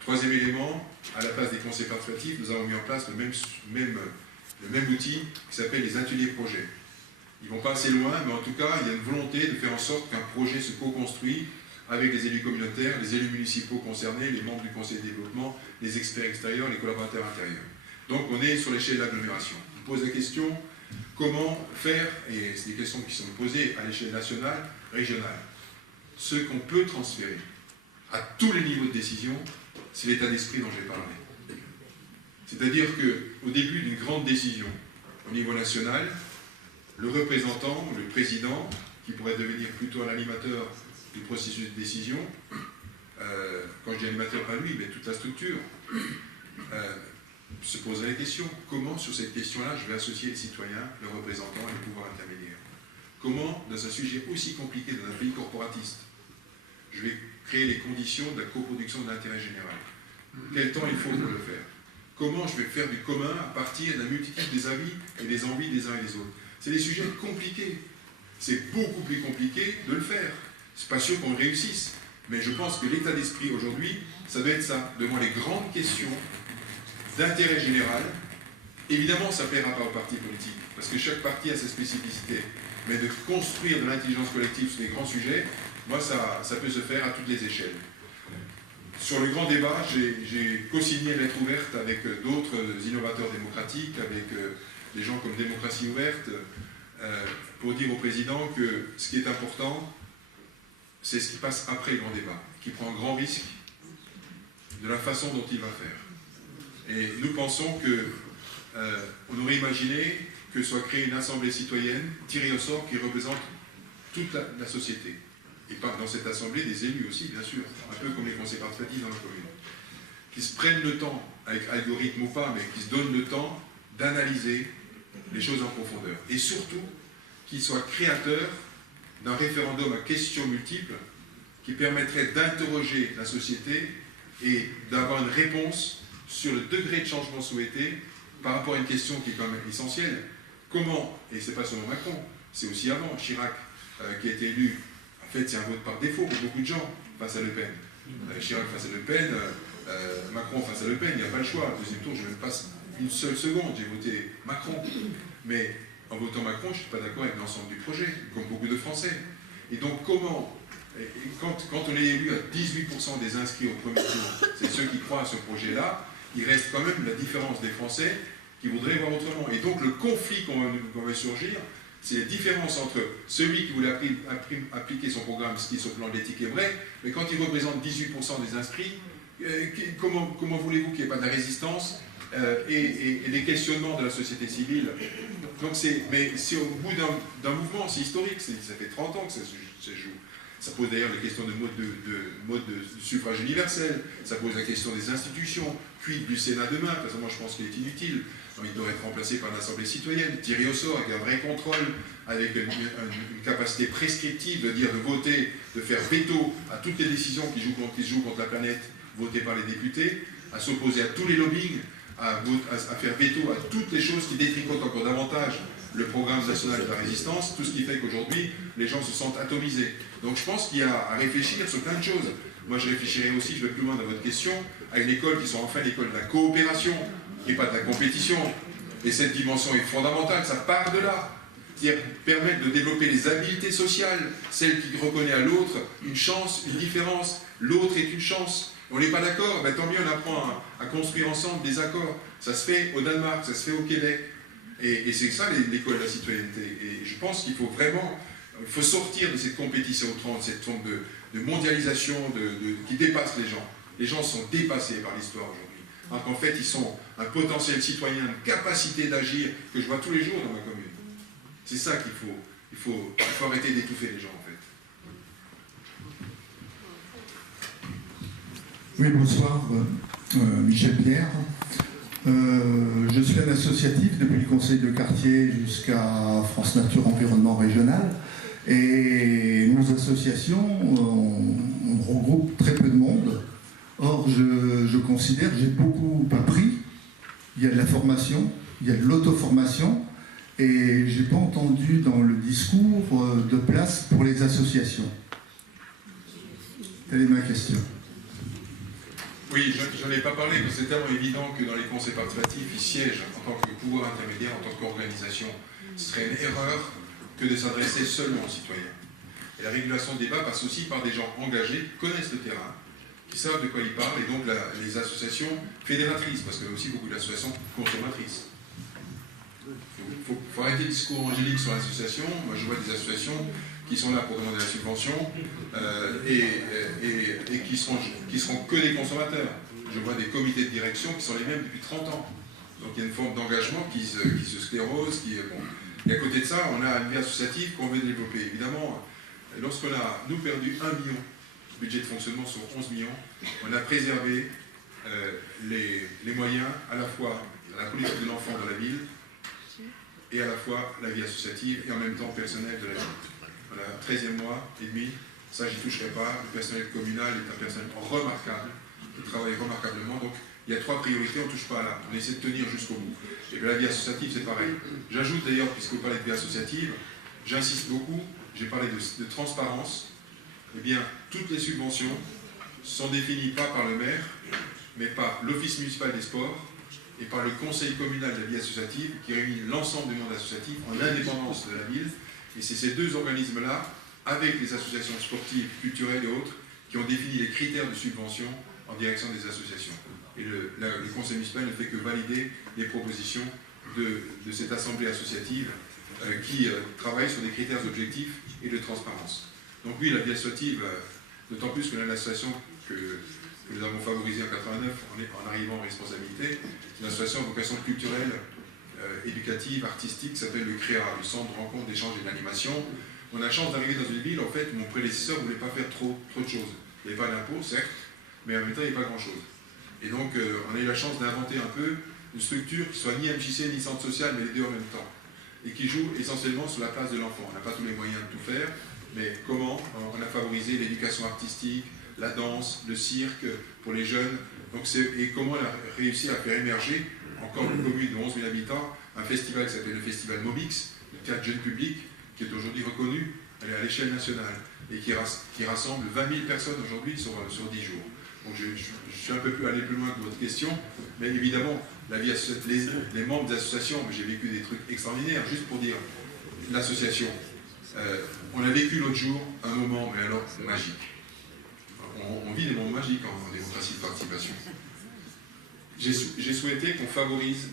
Troisième élément, à la place des conseils participatifs, nous avons mis en place le même outil qui s'appelle les ateliers projets. Ils ne vont pas assez loin, mais en tout cas, il y a une volonté de faire en sorte qu'un projet se co-construit avec les élus communautaires, les élus municipaux concernés, les membres du conseil de développement, les experts extérieurs, les collaborateurs intérieurs. Donc on est sur l'échelle de l'agglomération. On pose la question, comment faire, et c'est des questions qui sont posées à l'échelle nationale, régionale. Ce qu'on peut transférer à tous les niveaux de décision, c'est l'état d'esprit dont j'ai parlé. C'est-à-dire qu'au début d'une grande décision au niveau national, le représentant, le président, qui pourrait devenir plutôt un animateur du processus de décision, quand je dis animateur, pas lui, mais toute la structure, se poserait la question, comment sur cette question-là je vais associer les citoyens, le représentant et le pouvoir intermédiaire? Comment, dans un sujet aussi compliqué, dans un pays corporatiste, je vais créer les conditions de la coproduction de l'intérêt général? Quel temps il faut pour le faire? Comment je vais faire du commun à partir d'un multitude des avis et des envies des uns et des autres? C'est des sujets compliqués. C'est beaucoup plus compliqué de le faire. C'est pas sûr qu'on réussisse. Mais je pense que l'état d'esprit aujourd'hui, ça doit être ça, devant les grandes questions d'intérêt général. Évidemment, ça ne plaira pas aux partis politiques, parce que chaque parti a sa spécificité. Mais de construire de l'intelligence collective sur des grands sujets, moi, ça peut se faire à toutes les échelles. Sur le grand débat, j'ai co-signé une lettre ouverte avec d'autres innovateurs démocratiques, avec des gens comme Démocratie Ouverte, pour dire au président que ce qui est important, c'est ce qui passe après le grand débat, qui prend un grand risque de la façon dont il va faire. Et nous pensons qu'on aurait imaginé que soit créée une assemblée citoyenne tirée au sort qui représente toute la société. Et pas dans cette assemblée des élus aussi, bien sûr, un peu comme les conseils participatifs dans la commune. Qui se prennent le temps, avec algorithme ou pas, mais qui se donnent le temps d'analyser les choses en profondeur. Et surtout, qu'ils soient créateurs d'un référendum à questions multiples qui permettrait d'interroger la société et d'avoir une réponse sur le degré de changement souhaité par rapport à une question qui est quand même essentielle. Comment, et c'est pas seulement Macron, c'est aussi avant, Chirac, qui a été élu, en fait c'est un vote par défaut pour beaucoup de gens face à Le Pen. Chirac face à Le Pen, Macron face à Le Pen, il n'y a pas le choix. Deuxième tour, je ne vais même pas une seule seconde, j'ai voté Macron. Mais en votant Macron, je ne suis pas d'accord avec l'ensemble du projet, comme beaucoup de Français. Et donc comment, quand on est élu à 18% des inscrits au premier tour, c'est ceux qui croient à ce projet-là, il reste quand même la différence des Français qui voudraient voir autrement. Et donc le conflit qu'on va surgir, c'est la différence entre celui qui voulait appliquer son programme, ce qui sur le plan de l'éthique est vrai, mais quand il représente 18% des inscrits, comment voulez-vous qu'il n'y ait pas de résistance et des questionnements de la société civile? Donc mais c'est au bout d'un mouvement, c'est historique, ça fait 30 ans que ça se joue. Ça pose d'ailleurs la question de mode de suffrage universel, ça pose la question des institutions, puis du Sénat demain, parce que moi je pense qu'il est inutile. Il devrait être remplacé par l'Assemblée citoyenne, tiré au sort, avec un vrai contrôle, avec une capacité prescriptive de dire, de voter, de faire veto à toutes les décisions qui se jouent contre la planète, votées par les députés, à s'opposer à tous les lobbying, à faire veto à toutes les choses qui détricotent encore davantage le programme national de la résistance, tout ce qui fait qu'aujourd'hui, les gens se sentent atomisés. Donc je pense qu'il y a à réfléchir sur plein de choses. Moi, je réfléchirais aussi, je vais plus loin dans votre question, à une école qui soit enfin l'école de la coopération, et pas de la compétition. Et cette dimension est fondamentale, ça part de là. C'est-à-dire permettre de développer les habiletés sociales, celle qui reconnaît à l'autre une chance, une différence. L'autre est une chance. On n'est pas d'accord, ben, tant mieux, on apprend à construire ensemble des accords. Ça se fait au Danemark, ça se fait au Québec. Et c'est ça l'école de la citoyenneté. Et je pense qu'il faut vraiment, il faut sortir de cette compétition outrance, de cette forme de mondialisation qui dépasse les gens. Les gens sont dépassés par l'histoire aujourd'hui. Alors qu'en fait, ils sont un potentiel citoyen, une capacité d'agir que je vois tous les jours dans ma commune. C'est ça qu'il faut. Il faut arrêter d'étouffer les gens, en fait. Oui, bonsoir, Michel Pierre. Je suis un associatif depuis le conseil de quartier jusqu'à France Nature Environnement Régional. Et nos associations, on regroupe très peu de monde. Or, je considère que j'ai beaucoup appris. Il y a de la formation, il y a de l'auto-formation, et je n'ai pas entendu dans le discours de place pour les associations. Telle est ma question. Oui, je n'en ai pas parlé, mais c'est tellement évident que dans les conseils participatifs, ils siègent en tant que pouvoir intermédiaire, en tant qu'organisation. Ce serait une erreur que de s'adresser seulement aux citoyens. Et la régulation des débats passe aussi par des gens engagés qui connaissent le terrain, qui savent de quoi ils parlent, et donc les associations fédératrices, parce qu'il y a aussi beaucoup d'associations consommatrices. Il faut arrêter le discours angélique sur l'association. Moi, je vois des associations qui sont là pour demander la subvention et qui seront que des consommateurs. Je vois des comités de direction qui sont les mêmes depuis 30 ans. Donc il y a une forme d'engagement qui se sclérose. Et à côté de ça, on a une vie associative qu'on veut développer. Évidemment, lorsqu'on a, nous, perdu 1 million de budget de fonctionnement sur 11 millions, on a préservé les moyens à la fois à la politique de l'enfant dans la ville et à la fois la vie associative et en même temps personnel de la ville. Voilà, 13e mois et demi, ça j'y toucherai pas. Le personnel communal est un personnel remarquable, qui travaille remarquablement. Donc il y a 3 priorités, on ne touche pas là. On essaie de tenir jusqu'au bout. Et bien la vie associative, c'est pareil. J'ajoute d'ailleurs, puisque vous parlez de vie associative, j'insiste beaucoup, j'ai parlé de transparence. Eh bien, toutes les subventions sont définies pas par le maire, mais par l'Office municipal des sports et par le conseil communal de la vie associative qui réunit l'ensemble du monde associatif en indépendance de la ville. Et c'est ces 2 organismes-là, avec les associations sportives, culturelles et autres, qui ont défini les critères de subvention en direction des associations. Et le conseil municipal ne fait que valider les propositions de cette assemblée associative qui travaille sur des critères objectifs et de transparence. Donc oui, la vie associative, d'autant plus que l'association que nous avons favorisée en 89 en arrivant en responsabilité, c'est une association à vocation culturelle, éducative, artistique, qui s'appelle le CREA, le Centre de rencontre, d'échange et d'animation. On a la chance d'arriver dans une ville, en fait, où mon prédécesseur ne voulait pas faire trop de choses. Il n'y avait pas d'impôts, certes, mais en même temps, il n'y avait pas grand-chose. Et donc, on a eu la chance d'inventer un peu une structure qui soit ni MJC ni centre social, mais les deux en même temps. Et qui joue essentiellement sur la place de l'enfant. On n'a pas tous les moyens de tout faire, mais comment on a favorisé l'éducation artistique, la danse, le cirque pour les jeunes. Donc et comment on a réussi à faire émerger, encore une commune de 11 000 habitants, un festival qui s'appelle le Festival Mobix, le théâtre jeune public, qui est aujourd'hui reconnu à l'échelle nationale et qui rassemble 20 000 personnes aujourd'hui sur 10 jours. Donc je suis un peu allé plus loin que votre question, mais évidemment, les membres d'associations, j'ai vécu des trucs extraordinaires, juste pour dire, l'association. On a vécu l'autre jour un moment, mais alors magique. On vit des moments magiques en démocratie de participation. J'ai souhaité qu'on favorise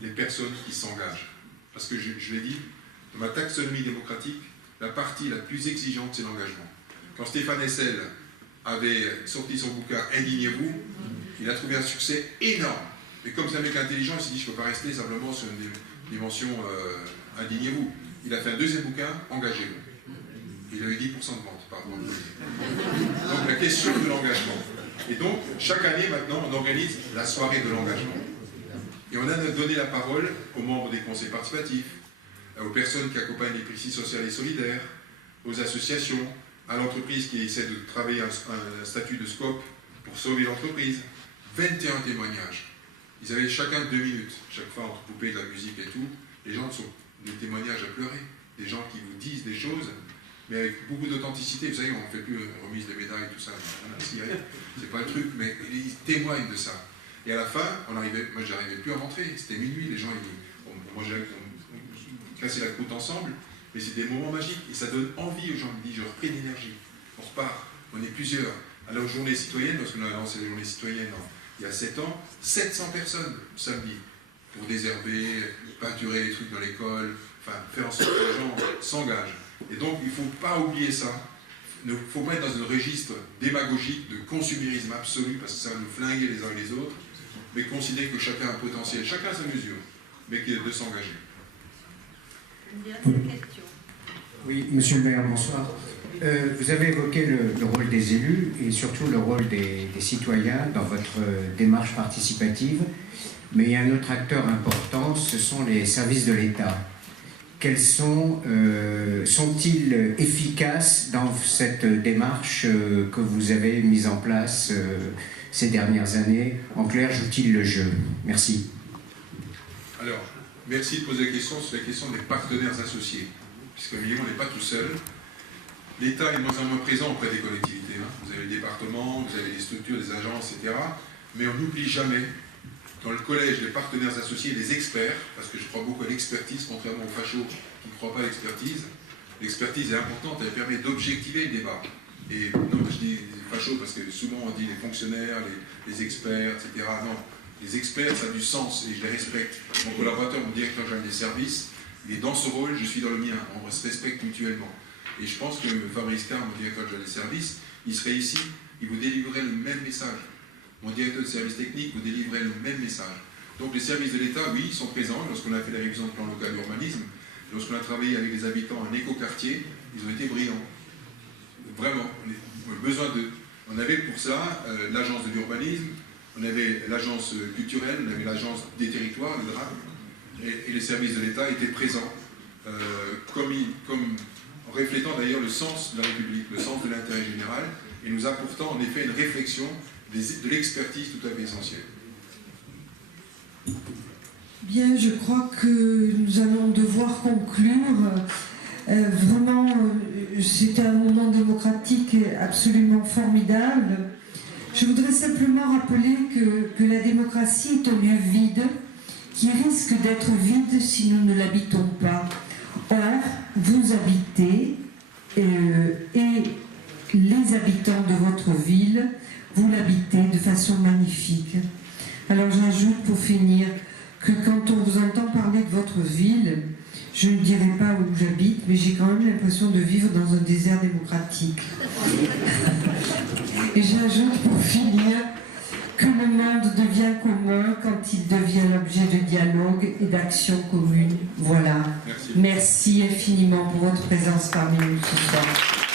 les personnes qui s'engagent. Parce que je l'ai dit, dans ma taxonomie démocratique, la partie la plus exigeante, c'est l'engagement. Quand Stéphane Hessel avait sorti son bouquin « Indignez-vous », il a trouvé un succès énorme. Et comme c'est un mec intelligent, il s'est dit « je ne peux pas rester simplement sur une dimension indignez-vous ». Il a fait un deuxième bouquin « Engagez-vous ». Il avait 10% de vente, pardon. Donc la question de l'engagement. Et donc, chaque année maintenant, on organise la soirée de l'engagement. Et on a donné la parole aux membres des conseils participatifs, aux personnes qui accompagnent les crises sociales et solidaires, aux associations, à l'entreprise qui essaie de travailler un statut de scope pour sauver l'entreprise. 21 témoignages. Ils avaient chacun 2 minutes, chaque fois entre poupées, de la musique et tout. Les gens sont des témoignages à pleurer. Des gens qui vous disent des choses, mais avec beaucoup d'authenticité. Vous savez, on ne fait plus remise des médailles, tout ça. C'est pas le truc, mais ils témoignent de ça. Et à la fin, moi, j'arrivais plus à rentrer. C'était minuit, les gens, on cassait la croûte ensemble. Mais c'est des moments magiques et ça donne envie aux gens. Ils disent, je repris l'énergie. On repart. On est plusieurs. Alors, aux journées citoyennes, parce qu'on a lancé les journées citoyennes il y a 7 ans, 700 personnes samedi pour désherber, peinturer les trucs dans l'école, enfin, faire en sorte que les gens s'engagent. Et donc, il ne faut pas oublier ça. Il ne faut pas être dans un registre démagogique de consumérisme absolu, parce que ça va nous flinguer les uns et les autres, mais considérer que chacun a un potentiel, chacun a sa mesure, mais qu'il est de s'engager. Une dernière question. Oui, monsieur le maire, bonsoir. Vous avez évoqué le rôle des élus et surtout le rôle des citoyens dans votre démarche participative, mais il y a un autre acteur important, ce sont les services de l'État. Quels sont-ils efficaces dans cette démarche que vous avez mise en place ces dernières années? En clair, jouent-ils le jeu? Merci. Alors, merci de poser la question sur la question des partenaires associés, puisque évidemment, on n'est pas tout seul. L'État est de moins en moins présent auprès des collectivités. Vous avez les départements, vous avez les structures, les agences, etc. Mais on n'oublie jamais, dans le collège, les partenaires associés, les experts, parce que je crois beaucoup à l'expertise, contrairement aux fachos qui ne croient pas à l'expertise. L'expertise est importante, elle permet d'objectiver le débat. Et non, je dis fachos parce que souvent on dit les fonctionnaires, les experts, etc. Non, les experts, ça a du sens et je les respecte. Mon collaborateur, mon directeur général des services, il est dans ce rôle, je suis dans le mien. On se respecte mutuellement. Et je pense que Fabrice Carr, mon directeur général des services, il serait ici, il vous délivrerait le même message. Mon directeur de service technique vous délivrerait le même message. Donc les services de l'État, oui, sont présents. Lorsqu'on a fait la révision du plan local d'urbanisme, lorsqu'on a travaillé avec les habitants en écoquartier, ils ont été brillants. Vraiment, on a besoin d'eux. On avait pour ça l'agence de l'urbanisme, on avait l'agence culturelle, on avait l'agence des territoires, le DRAP, et les services de l'État étaient présents, comme reflétant d'ailleurs le sens de la République, le sens de l'intérêt général, et nous apportant en effet une réflexion de l'expertise tout à fait essentielle. Bien, je crois que nous allons devoir conclure. Vraiment, c'était un moment démocratique absolument formidable. Je voudrais simplement rappeler que la démocratie est un lieu vide, qui risque d'être vide si nous ne l'habitons pas. Or, vous habitez et les habitants de votre ville, vous l'habitez de façon magnifique. Alors j'ajoute pour finir que quand on vous entend parler de votre ville, je ne dirai pas où j'habite, mais j'ai quand même l'impression de vivre dans un désert démocratique. Et j'ajoute pour finir que le monde devient commun quand il devient l'objet de dialogue et d'action commune. Voilà. Merci infiniment pour votre présence parmi nous ce soir.